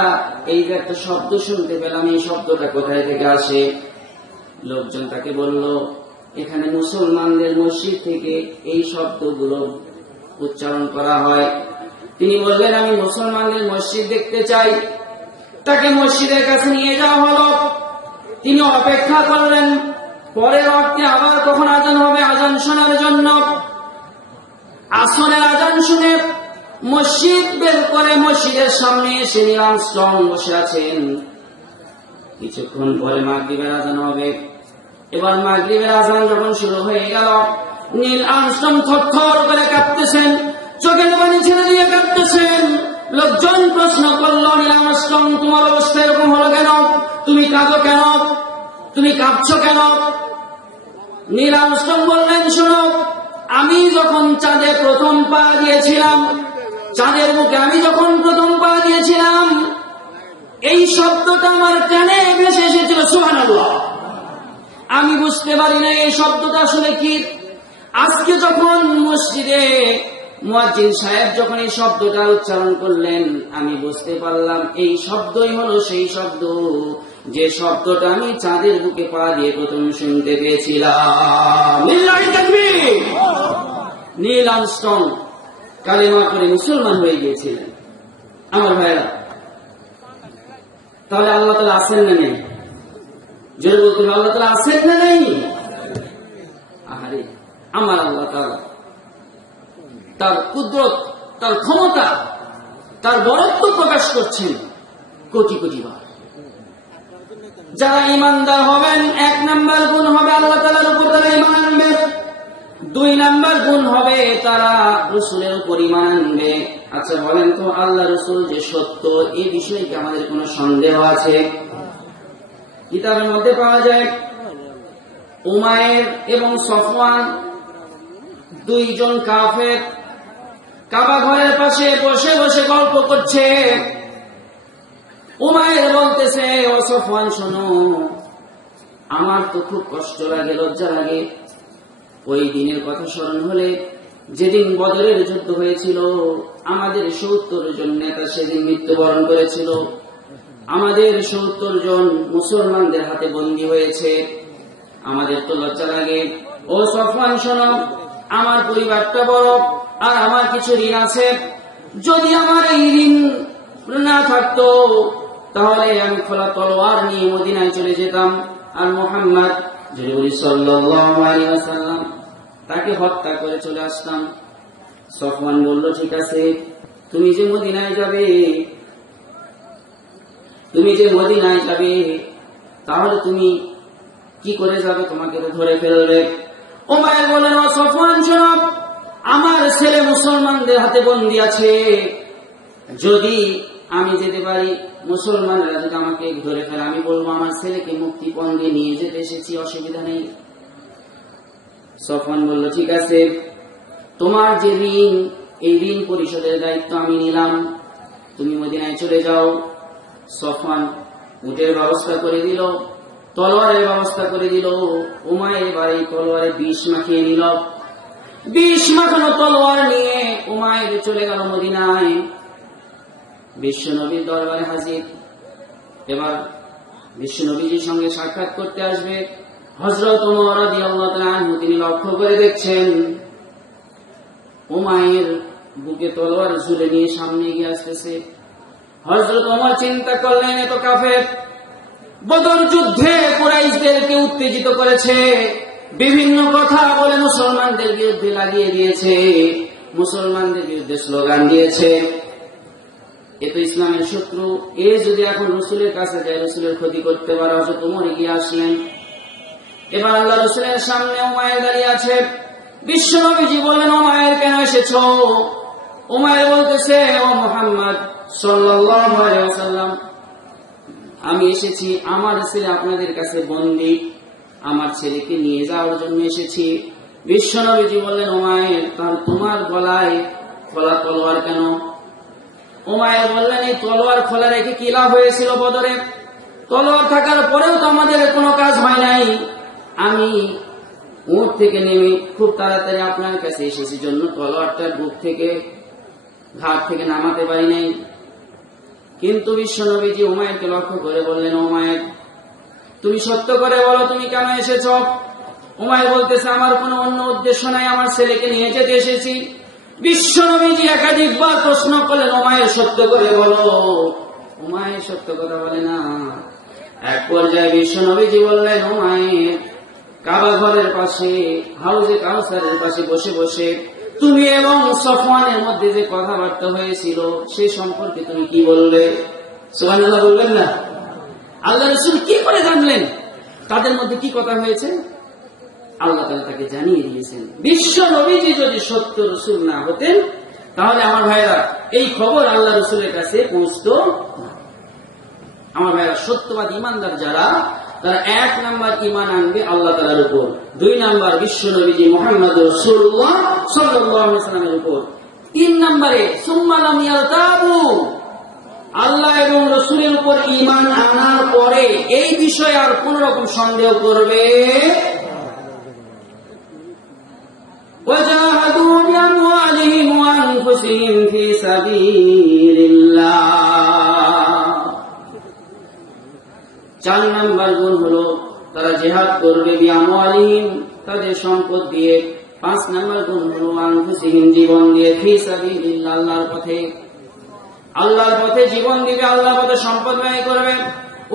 এই যে একটা শব্দ শুনতে পেলাম, এই শব্দটা কোথায় থেকে আসে? লোকজন তাকে বলল, এখানে মুসলমানদের মসজিদ থেকে এই শব্দগুলো উচ্চারণ করা হয়। তিনি বললেন, আমি মুসলমানদের মসজিদ দেখতে চাই। তাকে মসজিদের কাছে নিয়ে যাওয়া হলো। তিনি অপেক্ষা করলেন পরের ওয়াক্তে আবার কখন আজান হবে আজান শোনার জন্য। আসরের আজান শুনে মসজিদ বের করে মসজিদের সামনে এসে নীল আর্মস্ট্রং বসে আছেন। কিছুক্ষণ পরে মাগরিবের আজান হবে। এবার মাগরিবের আজান যখন শুরু হয়ে গেল, নীল আর্মস্ট্রং থরথর করে কাঁপতেছেন, চোখের পানি ছেড়ে দিয়ে কাঁপতেছেন। লোকজন প্রশ্ন করল, নীল আর্মস্ট্রং, তোমার অবস্থা এরকম হলো কেন? তুমি কাঁদো কেন? তুমি কাঁপছো কেন? নীল আর্মস্ট্রং বললেন, শোনো, আমি যখন চাঁদে প্রথম পা দিয়েছিলাম, চাঁদের বুকে আমি যখন প্রথম পা দিয়েছিলাম, এই শব্দটা আমার কানে ভেসে এসেছিল, সুবহানাল্লাহ। আমি বুঝতে পারি না এই শব্দটা আসলে কি। আজকে যখন মসজিদে মুয়াজ্জিন সাহেব যখন এই শব্দটা উচ্চারণ করলেন, আমি বুঝতে পারলাম এই শব্দই হলো সেই শব্দ যে শব্দটা আমি চাঁদের বুকে পা দিয়ে প্রথম শুনতে পেয়েছিলাম। লিল্লাহি তাকবীর। নীল আর্মস্ট্রং কালেমা করে মুসলমান হয়ে গিয়েছিলেন। আমার ভাইরা, তাহলে আল্লাহ তাআলা আছেন না নেই? জোরে বলতে হবে, আল্লাহ তাআলা আছেন না নেই? আহারে, আমার আল্লাহ তাআলা তার কুদরত, তার ক্ষমতা, তার বরত্ব প্রকাশ করছেন কোটি কোটি বার। যারা ঈমানদার হবেন, 1 নাম্বার গুণ হবে আল্লাহ তাআলার উপর তারা ঈমান আনবে। 2 নাম্বার গুণ হবে তারা রাসূলের উপর ঈমান আনবে। আচ্ছা বলেন তো, আল্লাহ রাসূল যে সত্য, এই বিষয়ে কি আমাদের কোনো সন্দেহ আছে? কিতাবের মধ্যে পাওয়া যায়, উমাইর এবং সফওয়ান, 2 জন কাফের কাবা ঘরের পাশে বসে বসে গল্প করছে। উমাইর বলতেছে, ও সফওয়ান শোনো, আমার তো খুব কষ্ট লাগে, লজ্জা লাগে। ওই দিনের কথা স্মরণ হলে, যেদিন বদরের যুদ্ধ হয়েছিল, আমাদের 70 জন নেতা সেদিন মৃত্যুবরণ করেছিল। আমাদের 70 জন মুসলমানদের হাতে বন্দী হয়েছে। আমাদের তো লজ্জা লাগে। ও সফওয়ান শোনো, আমার পরিবারটা বড়, আর আমার কিছু ঋণ আছে। যদি আমার এই ঋণ না থাকতো, তাহলে আমি খোলা তলোয়ার নিয়ে মদিনায় চলে যেতাম, আর মুহাম্মদ সাল্লাল্লাহু আলাইহি ওয়াসাল্লাম তাকে হত্যা করে চলে আসতাম। সফওয়ান বলল, ঠিক আছে, তুমি যে মদিনায় যাবে, তাহলে তুমি কি করে যাবে? তোমাকে তো ধরে ফেলবে। উমাইর বললেন, ও সফওয়ান শোনো, আমার ছেলে মুসলমানদের হাতে বন্দী আছে। যদি আমি যেতে পারি, মুসলমানরা যদি আমাকে ধরে ফেলে, আমি বলবো আমার ছেলেকে মুক্তিপণ দিয়ে নিয়ে যেতে এসেছি, অসুবিধা নেই। সফওয়ান বলল, ঠিক আছে, তোমার যে ঋণ, এই ঋণ পরিশোধের দায়িত্ব আমি নিলাম, তুমি মদিনায় চলে যাও। সফওয়ান উটের ব্যবস্থা করে দিল, তলোয়ারের ব্যবস্থা করে দিল। উমাইর বাড়ি তলোয়ারে বিষ মাখিয়ে নিল। বিষ মাখানো তলোয়ার নিয়ে উমাইর চলে গেল মদিনায়, বিশ্বনবীর দরবারে হাজির। এবার বিশ্বনবীজির সঙ্গে সাক্ষাৎ করতে আসবে। হযরত ওমর রাদিয়াল্লাহু তাআলা আনহু তিনি লক্ষ্য করে দেখছেন, উমাইর বুকে তলোয়ার ঝুলে নিয়ে সামনে এগিয়ে আসতেছে। হযরত ওমর চিন্তা করলেন, এত কাফের বদর যুদ্ধে কুরাইশদেরকে উত্তেজিত করেছে, বিভিন্ন কথা বলে মুসলমানদের বিরুদ্ধে লাগিয়ে দিয়েছে, মুসলমানদের বিরুদ্ধে স্লোগান দিয়েছে। এ তো ইসলামের শত্রু। এ যদি এখন রাসূলের কাছে যায়, রাসূলের ক্ষতি করতে পারে। হযরত ওমর এগিয়ে আসলেন। এবার আল্লাহ রাসূলের সামনে উমাইর দাঁড়িয়ে আছে। বিশ্বনবীজি বললেন, উমাইর কেন এসেছো? উমাইর বলতেছে, ও মুহাম্মদ সাল্লাল্লাহু আলাইহি ওয়াসাল্লাম, আমি এসেছি, আমার ছেলে আপনাদের কাছে বন্দী, আমার ছেলেকে নিয়ে যাওয়ার জন্য এসেছি। বিশ্বনবীজি বললেন, উমাইর, তাহলে তোমার গলায় খোলা তলোয়ার কেন? উমাইর বললেন, এই তলোয়ার খোলা রেখে কি লাভ হয়েছিল বদরে? তলোয়ার থাকার পরেও তো আমাদের কোনো কাজ হয় নাই। আমি উট থেকে নেমে খুব তাড়াতাড়ি আপনার কাছে এসেছি, জন্য তলোয়ারটার বুক থেকে, ঘাট থেকে নামাতে পারি নাই। কিন্তু বিশ্বনবীজি উমাইরকে লক্ষ্য করে বললেন, উমাইর, তুমি সত্য করে বলো, তুমি কেন এসেছ? উমাইর বলতেছে, আমার কোনো অন্য উদ্দেশ্য নাই, আমার ছেলেকে নিয়ে যেতে এসেছি। বিশ্ব নবীজি একাধিকবার প্রশ্ন করলেন, উমাইর সত্য করে বলো। উমাইর সত্য কথা বলে না। এক পর্যায়ে বিশ্ব নবীজি বললেন, উমাইর, কাবা ঘরের পাশে হাউজে কাউসারের পাশে বসে বসে তুমি এবং সফওয়ানের মধ্যে যে কথাবার্তা হয়েছিল সে সম্পর্কে তুমি কি বললে? সুবহানাল্লাহ বলবেন না? আল্লাহ রাসূল কি করে জানলেন তাদের মধ্যে কি কথা হয়েছে? আল্লাহ তাআলা তাকে জানিয়ে দিয়েছেন। বিশ্ব নবীজি যদি সত্য রাসূল না হতেন তাহলে আমার ভাইরা এই খবর আল্লাহ রাসূলের কাছে পৌঁছতো না। আমার ভাইরা সত্যবাদী ইমানদার যারা, তারা 1 নাম্বার ঈমান আনবে আল্লাহ তাআলার উপর, 2 নাম্বার বিশ্ব নবীজি মুহাম্মদ রাসূলুল্লাহ সাল্লাল্লাহু আলাইহি ওয়াসাল্লামের উপর, 3 নম্বরে সুম্মা লাম ইয়ারতাবু, আল্লাহ এবং রাসূলের উপর ঈমান আনার পরে এই বিষয়ে আর কোন রকম সন্দেহ করবে ওয়াজাহাদু বিআমওয়ালিহিম ওয়া আনফুসিহিম ফি সাবিলিল্লাহ। 4 নাম্বার গুণ হলো তারা জিহাদ করবে বিআমওয়ালিহিম, তাদের সম্পদ দিয়ে। 5 নাম্বার গুণ হলো আনফুসিহিম, জীবন দিয়ে, ফি সাবিলিল্লাহ, আল্লাহর পথে। আল্লাহর পথে জীবন দিবে, আল্লাহর পথে সম্পদ ব্যয় করবে।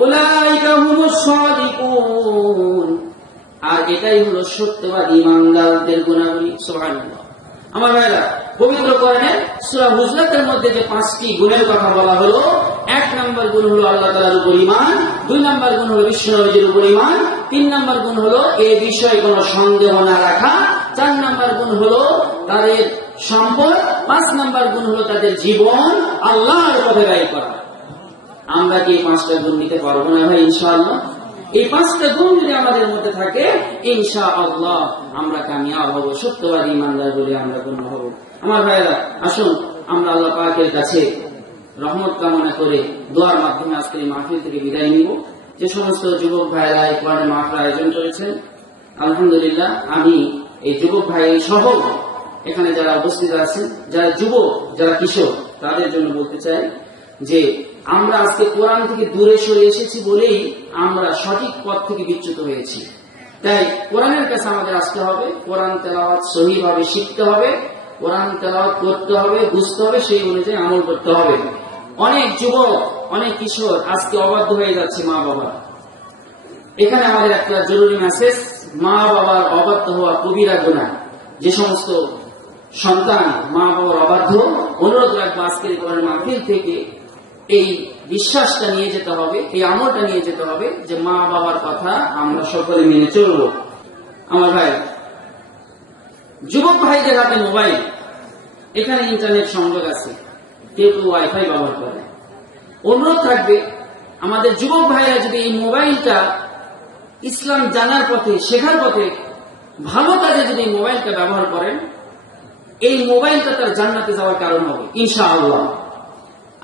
উলাইকা হুমুস সাদিকুন, আর এটাই হলো সত্যবাদী ইমানদারদের গুণাবলী। সুবহানাল্লাহ। আমার ভাইরা, পবিত্র কোরআনে সূরা হুজরাতের মধ্যে যে 5টি গুণের কথা বলা হলো, 1 নাম্বার গুণ হলো আল্লাহ তাআলার উপর ঈমান, 2 নাম্বার গুণ হলো বিশ্ব নবীর উপর ঈমান, 3 নাম্বার গুণ হলো এই বিষয়ে কোনো সন্দেহ না রাখা, 4 নাম্বার গুণ হলো তাদের সম্পদ, 5 নাম্বার গুণ হলো তাদের জীবন আল্লাহর পথে ব্যয় করা। আমরা কি এই 5টা গুণ নিতে পারবো না ভাই? ইনশাআল্লাহ এই 5টা গুণ যদি আমাদের মধ্যে থাকে ইনশাআল্লাহ আমরা কামিয়াব হব, সত্যবাদী ইমানদার বলে আমরা গণ্য হব। আমার ভাইরা, আসুন আমরা আল্লাহ পাকের কাছে রহমত কামনা করে দোয়ার মাধ্যমে আজকে এই মাহফিল থেকে বিদায় নিব। যে সমস্ত যুবক ভাইরা এই কোরআনের মাহফিল আয়োজন করেছেন, আলহামদুলিল্লাহ, আমি এই যুবক ভাই সহ এখানে যারা উপস্থিত আছেন, যারা যুবক, যারা কিশোর, তাদের জন্য বলতে চাই যে আমরা আজকে কোরআন থেকে দূরে সরে এসেছি বলেই আমরা সঠিক পথ থেকে বিচ্যুত হয়েছি। তাই কোরআনের কাছে আমাদের আসতে হবে, কোরআন তেলাওয়াত সহিভাবে শিখতে হবে, কোরআন তেলাওয়াত করতে হবে, বুঝতে হবে, সেই অনুযায়ী আমল করতে হবে। অনেক যুবক, অনেক কিশোর আজকে অবাধ্য হয়ে যাচ্ছে মা বাবা। এখানে আমাদের একটা জরুরি মেসেজ, মা বাবার অবাধ্য হওয়া কবিরা গুনাহ। যে সমস্ত সন্তান মা বাবার অবাধ্য, অনুরোধ রাখবো আজকের কোরআন মাহফিল থেকে এই বিশ্বাসটা নিয়ে যেতে হবে, এই আমলটা নিয়ে যেতে হবে যে মা বাবার কথা আমরা সকলে মেনে চলবো। আমার ভাই, যুবক ভাইদের হাতে মোবাইল, এখানে ইন্টারনেট সংযোগ আছে, কেউ কেউ ওয়াইফাই ব্যবহার করে। অনুরোধ থাকবে আমাদের যুবক ভাইরা যদি এই মোবাইলটা ইসলাম জানার পথে, শেখার পথে, ভালো কাজে যদি এই মোবাইলটা ব্যবহার করেন, এই মোবাইলটা তার জান্নাতে যাওয়ার কারণ হবে ইনশাআল্লাহ।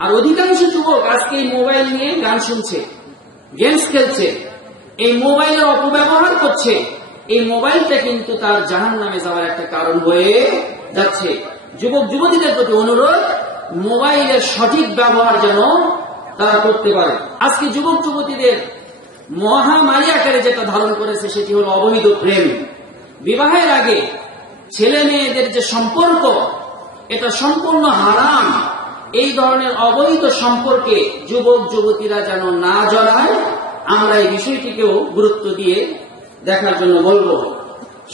আর অধিকাংশ যুবক আজকে এই মোবাইল নিয়ে গান শুনছে, গেমস খেলছে, এই মোবাইলের অপব্যবহার করছে। এই মোবাইলটা কিন্তু তার জাহান্নামে যাওয়ার একটা কারণ হয়ে যাচ্ছে। যুবক যুবতীদের প্রতি অনুরোধ, মোবাইলের সঠিক ব্যবহার যেন তারা করতে পারে। আজকে যুবক যুবতীদের মহামারী আকারে যেটা ধারণ করেছে সেটি হলো অবৈধ প্রেম। বিবাহের আগে ছেলে মেয়েদের যে সম্পর্ক, এটা সম্পূর্ণ হারাম। এই ধরনের অবৈধ সম্পর্কে যুবক যুবতীরা যেন না জড়ায়, আমরা এই বিষয়টিকেও গুরুত্ব দিয়ে দেখার জন্য বলবো।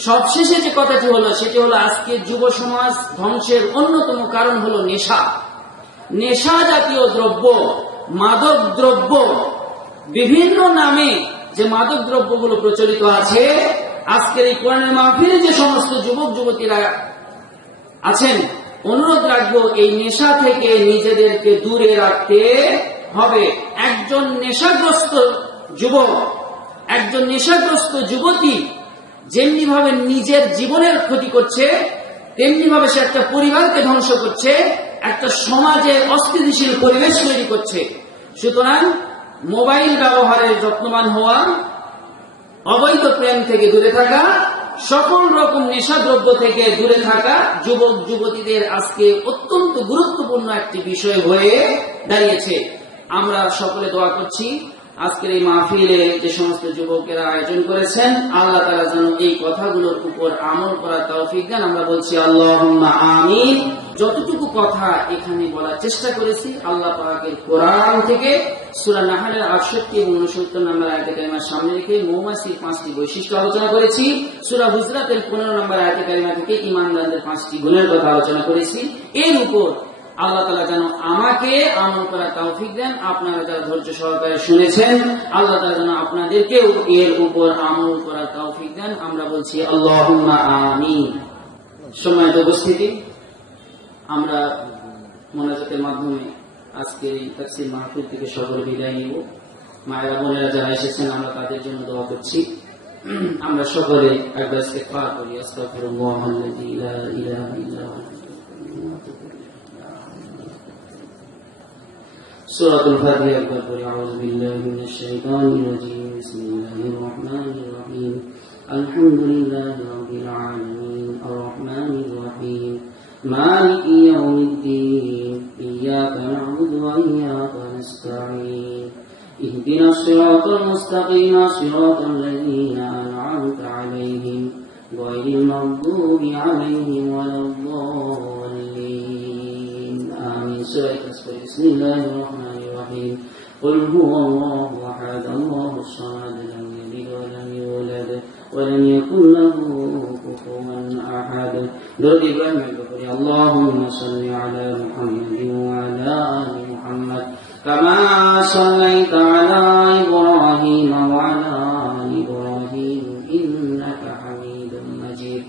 সবশেষে যে কথাটি হলো সেটি হলো আজকে যুব সমাজ ধ্বংসের অন্যতম কারণ হলো নেশা। নেশা জাতীয় দ্রব্য, মাদক দ্রব্য, বিভিন্ন নামে যে মাদক দ্রব্যগুলো প্রচলিত আছে, আজকের এই কোরআনের মাহফিলে যে সমস্ত যুবক যুবতীরা আছেন, অনুরোধ রাখবো এই নেশা থেকে নিজেদেরকে দূরে রাখতে হবে। একজন নেশাগ্রস্ত যুবক, একজন নেশাগ্রস্ত যুবতী যেমনি ভাবে নিজের জীবনের ক্ষতি করছে, তেমনি ভাবে সে একটা পরিবারকে ধ্বংস করছে, একটা সমাজে অস্থিতিশীল পরিবেশ তৈরি করছে। সুতরাং মোবাইল ব্যবহারের যত্নবান হওয়া, অবৈধ প্রেম থেকে দূরে থাকা, সকল রকম নেশাদ্রব্য থেকে দূরে থাকা যুবক যুবতীদের আজকে অত্যন্ত গুরুত্বপূর্ণ একটি বিষয় হয়ে দাঁড়িয়েছে। আমরা সকলে দোয়া করছি আজকের এই মাহফিলে যে সমস্ত যুবকেরা আয়োজন করেছেন, আল্লাহ তাআলা যেন এই কথাগুলোর উপর আমল করার তৌফিক দেন। আমরা বলছি আল্লাহুম্মা আমিন। যতটুকু কথা এখানে বলার চেষ্টা করেছি আল্লাহ পাকের কোরআন থেকে, সূরা নাহলের 68 এবং 69 নম্বর আয়াতে কারিমার সামনে রেখে মৌমাছির 5টি বৈশিষ্ট্য আলোচনা করেছি। সূরা হুজরাতের 15 নম্বর আয়াতে কারিমা থেকে ঈমানদারদের 5টি গুণের কথা আলোচনা করেছি। এর উপর আল্লাহ তাআলা যেন আমাকে আমল করার তৌফিক দেন। আপনারা যারা ধৈর্য সহকারে শুনেছেন, আল্লাহ তাআলা যেন আপনাদেরকেও এর উপর আমল করার তৌফিক দেন। আমরা বলছি আল্লাহুম্মা আমিন। সম্মানিত উপস্থিতি, আমরা মোনাজাতের মাধ্যমে আজকে এই তাফসীর মাহফিল থেকে সকলে বিদায় নিব। মায়েরা বোনেরা যারা এসেছেন আমরা তাদের জন্য দোয়া করছি। আমরা সকলে একবার ইস্তিগফার করি। আস্তাগফিরুল্লাহাল্লাযী লা ইলাহা ইল্লা হুয়া। সূরাতুল ফাতিহা একবার পড়ি। আউযু বিল্লাহি মিনাশ শাইতানির রাজীম। বিসমিল্লাহির রহমানির রহিম। আলহামদুলিল্লাহি রাব্বিল আলামিন। আর রহমানির রহিম। مالك يوم الدين. إياك نعبد وإياك نستعين. اهدنا الصراط المستقيم صراط الذين أنعمت عليهم غير المغضوب عليهم ولا الضالين. آمين. سورة بسم الله الرحمن الرحيم. قل هو الله أحد الله الصمد لم يلد ولم يولد ولم يكن له كفوا أحد. درود إبراهيم الكفري. اللهم صل على محمد وعلى آل محمد كما صليت على إبراهيم وعلى آل إبراهيم إنك حميد مجيد.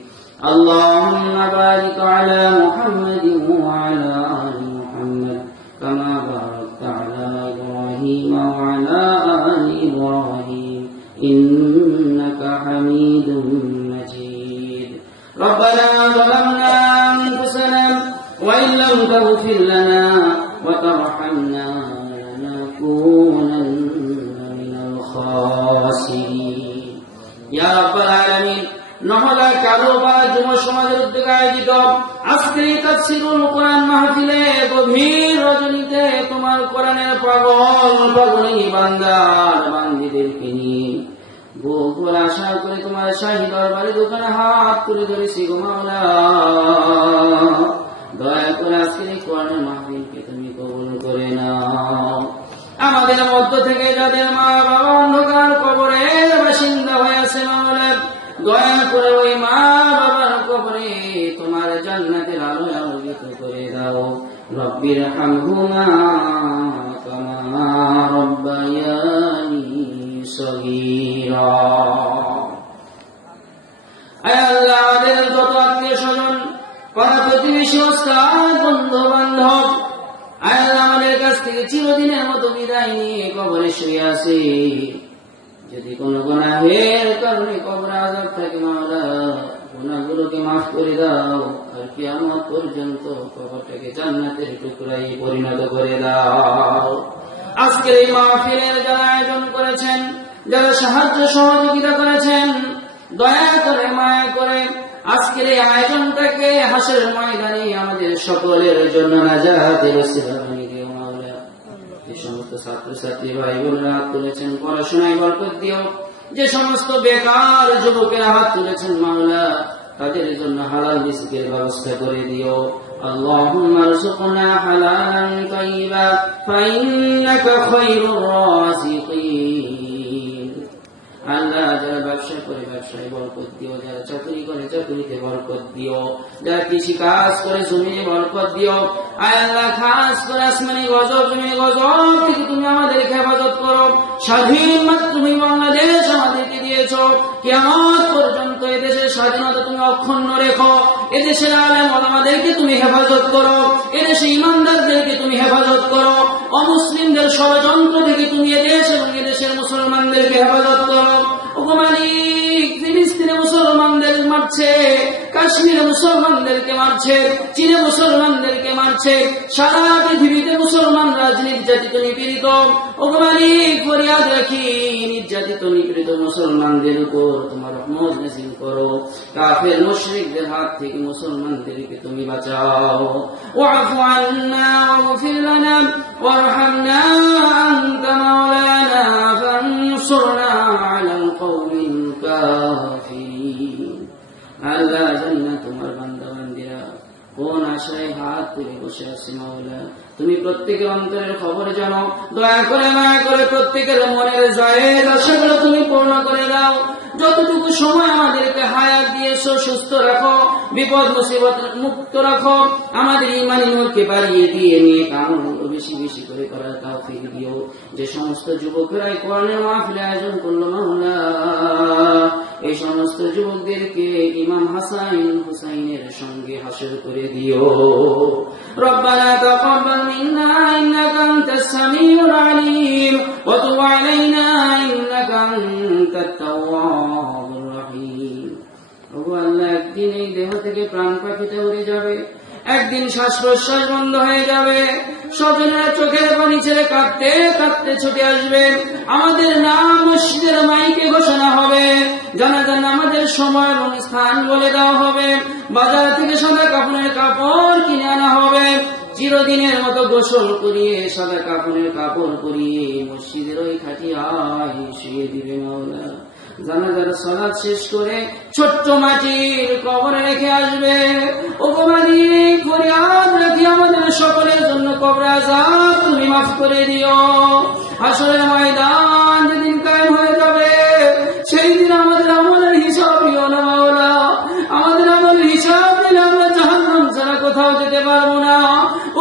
اللهم بارك على محمد وعلى آل محمد كما باركت على إبراهيم وعلى آل إبراهيم إنك حميد مجيد. ربنا ظلمنا أنفسنا وإن لم تغفر لنا وترحمنا لنكونن من الخاسرين. يا رب العالمين. নহলা কারোবার যুব সমাজের উদ্যোগে আয়োজিত আজকের তাফসীরুল কোরআন মাহফিলে গভীর রজনীতে তোমার কোরআনের পাগল বান্দার বান্দীদেরকে নিয়ে বহুল আশা করে তোমার শাহী দরবারে দোকানে হাত তুলে ধরেছি গো মাওলা। দয়া করে আজকের এই কোরআনের মাহফিলকে তুমি কবুল করে নাও। আমাদের মধ্য থেকে যাদের মা বাবা অন্ধকার কবরের বাসিন্দা হয়ে আছে মাওলা, দয়া করে ওই মা বাবার কবরে তোমার জান্নাতের আলোয় আলোকিত করে দাও। রব্বির হামহুমা কামা রব্বায়ানি সগীরা। আয় আল্লাহ, আমাদের যত আত্মীয় স্বজন, পাড়া প্রতিবেশী, ওস্তাদ, বন্ধু বান্ধব, আয় আল্লাহ আমাদের কাছ থেকে চিরদিনের মতো বিদায় নিয়ে কবরে শুয়ে আছে। যদি কোনো গুনাহের কারণে কবরে আযাব থাকে মাওলা, গুনাহগুলোকে মাফ করে দাও। আর কিয়ামত পর্যন্ত কবরটাকে জান্নাতের টুকরায় পরিণত করে দাও। আজকের এই মাহফিলের যারা আয়োজন করেছেন, যারা সাহায্য সহযোগিতা করেছেন, দয়া করে মায়া করে আজকের এই আয়োজনটাকে হাসরের ময়দানে আমাদের সকলের জন্য নাজাতের ওসিলা বানিয়ে দিও মাওলা। যে সমস্ত ছাত্রছাত্রী ভাই বোনেরা হাত তুলেছেন, পড়াশোনায় বরকত দিও। যে সমস্ত বেকার যুবকেরা হাত তুলেছেন মাওলা, তাদের জন্য হালাল রিজকের ব্যবস্থা করে দিও। اللهم ارزقنا حلالا طيبا فإنك خير الرازقين. আল্লাহ, যারা ব্যবসা করে ব্যবসায় বরকত দিও, যারা চাকরি করে চাকরিতে বরকত দিও, যারা কৃষি কাজ করে জমিনে বরকত দিও। আয় আল্লাহ, খাস করে আসমানি গজব জমিনে গজব থেকে তুমি আমাদেরকে হেফাজত করো। স্বাধীন মাতৃভূমি বাংলাদেশ আমাদেরকে দিয়েছ, কিয়ামত পর্যন্ত এদেশের স্বাধীনতা তুমি অক্ষুণ্ণ রেখো। এদেশের আলেম ওলামাদেরকে তুমি হেফাজত করো, এদেশে ইমানদারদেরকে তুমি হেফাজত করো। অমুসলিমদের ষড়যন্ত্র থেকে তুমি এদেশ এবং এদেশের মুসলমানদেরকে হেফাজত করো। ওগো মালিক, ফিলিস্তিনে মুসলমানদের মারছে, কাশ্মীরে মুসলমানদেরকে মারছে, চীনে মুসলমানদেরকে মারছে, সারা পৃথিবীতে মুসলমান রাজনীতি জাতি তুমি পীড়িত। ওগো মালিক, ফরিয়াদ রাখি নির্যাতিত নিপীড়িত মুসলমানদের উপর তোমার রহমত নাযিল করো, কাফের মুশরিকদের হাত থেকে মুসলমানদেরকে তুমি বাঁচাও। ওয়াফু আন্না ওয়াগফির লানা ওয়ারহামনা আনতা মাওলানা ফানসুরনা আলাল কওমিল কাফিরিন। আল্লাহ জান্নাত তোমার বান্দা বান্দিরা কোন আশায় হাত তুলে বসে আছে মাওলা, তুমি প্রত্যেকের অন্তরের খবর জানো। দয়া করে মায়া করে প্রত্যেকের মনের জায়েজ আশাগুলো তুমি পূর্ণ করে দাও। যতটুকু সময় আমাদেরকে হায়াত দিয়েছো সুস্থ রাখো, বিপদ মুসিবত মুক্ত রাখো, আমাদের ঈমানি নূরকে বাড়িয়ে দিয়ে নিয়ে কামগুলো বেশি বেশি করে করার তৌফিক দিও। যে সমস্ত যুবকেরা কোরআনের মাহফিল আয়োজন করলো মাওলা, এই সমস্ত যুবকদেরকে ইমাম হাসান হুসাইনের সঙ্গে হাসর করে দিও। রব্বানা তাকাব্বাল মিন্না ইন্নাকা আনতাস সামিউল আলিম ওয়া তুব আলাইনা ইন্নাকা আনতাত তাওয়াবুর রহিম। ওগো আল্লাহ, একদিন এই দেহ থেকে প্রাণ পাখিতে উড়ে যাবে, একদিন শ্বাস প্রশ্বাস বন্ধ হয়ে যাবে, স্বজনেরা চোখের পানি ছেড়ে কাঁদতে কাঁদতে ছুটে আসবে, আমাদের নাম মসজিদের মাইকে ঘোষণা হবে, জানাজার নামাজের সময় এবং স্থান বলে দেওয়া হবে, বাজার থেকে সাদা কাপড়ের কাপড় কিনে আনা হবে, চিরদিনের মতো গোসল করিয়ে সাদা কাপড়ের কাপড় পরিয়ে মসজিদের ওই খাটিয়ায় শুয়ে দিবে মাওলা। জানাজার সালাত শেষ করে ছোট্ট মাটির কবরে রেখে আসবে। ওগো মালিক, ফরিয়াদ রাখি আমাদের সকলের জন্য কবর আযাব তুমি মাফ করে দিও। হাসরের ময়দান যেদিন কায়েম হয়ে যাবে, সেই দিন আমাদের আমলের হিসাব দিও না মাওলা। আমাদের আমলের হিসাব দিলে আমরা জাহান্নাম ছাড়া কোথাও যেতে পারবো না।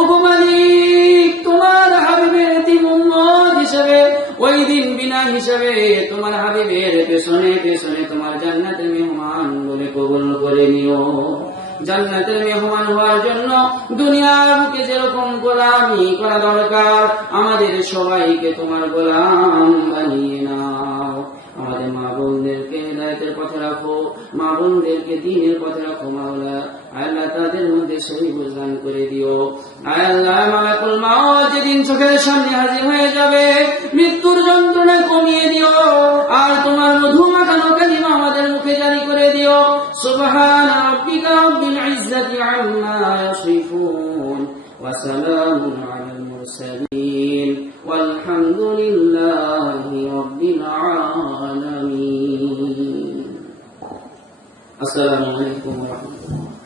ওগো মালিক, তোমার হাবিবের এতিম উম্মত হিসেবে ওই দিন বিনা হিসেবে তোমার হাবিবের পেছনে পেছনে তোমার জান্নাতের মেহমান বলে কবুল করে নিও। জান্নাতের মেহমান হওয়ার জন্য দুনিয়ার বুকে যেরকম গোলামি করা দরকার, আমাদের সবাইকে তোমার গোলাম বানিয়ে নাও। আমাদের মা বোনদেরকে হিদায়াতের পথে রাখো, মা বোনদেরকে দ্বীনের পথে রাখো মাওলা। আল্লাহ, তাদের মধ্যে সহি বুঝদান করে দিও। আল্লাহ, মালাকুল মাউত যেদিন চোখের সামনে হাজির হয়ে যাবে, মৃত্যুর যন্ত্রণা কমিয়ে দিও, আর তোমার মধু মাখানো কালিমা আমাদের মুখে জারি করে দিও। সুবহানা রাব্বিকা রাব্বিল ইজ্জাতি আম্মা ইয়াসিফুন ওয়া সালামুন আলাল মুরসালিন ওয়ালহামদুলিল্লাহি রাব্বিল আলামিন। আসসালামু আলাইকুম ওয়া রাহমাতুল্লাহ।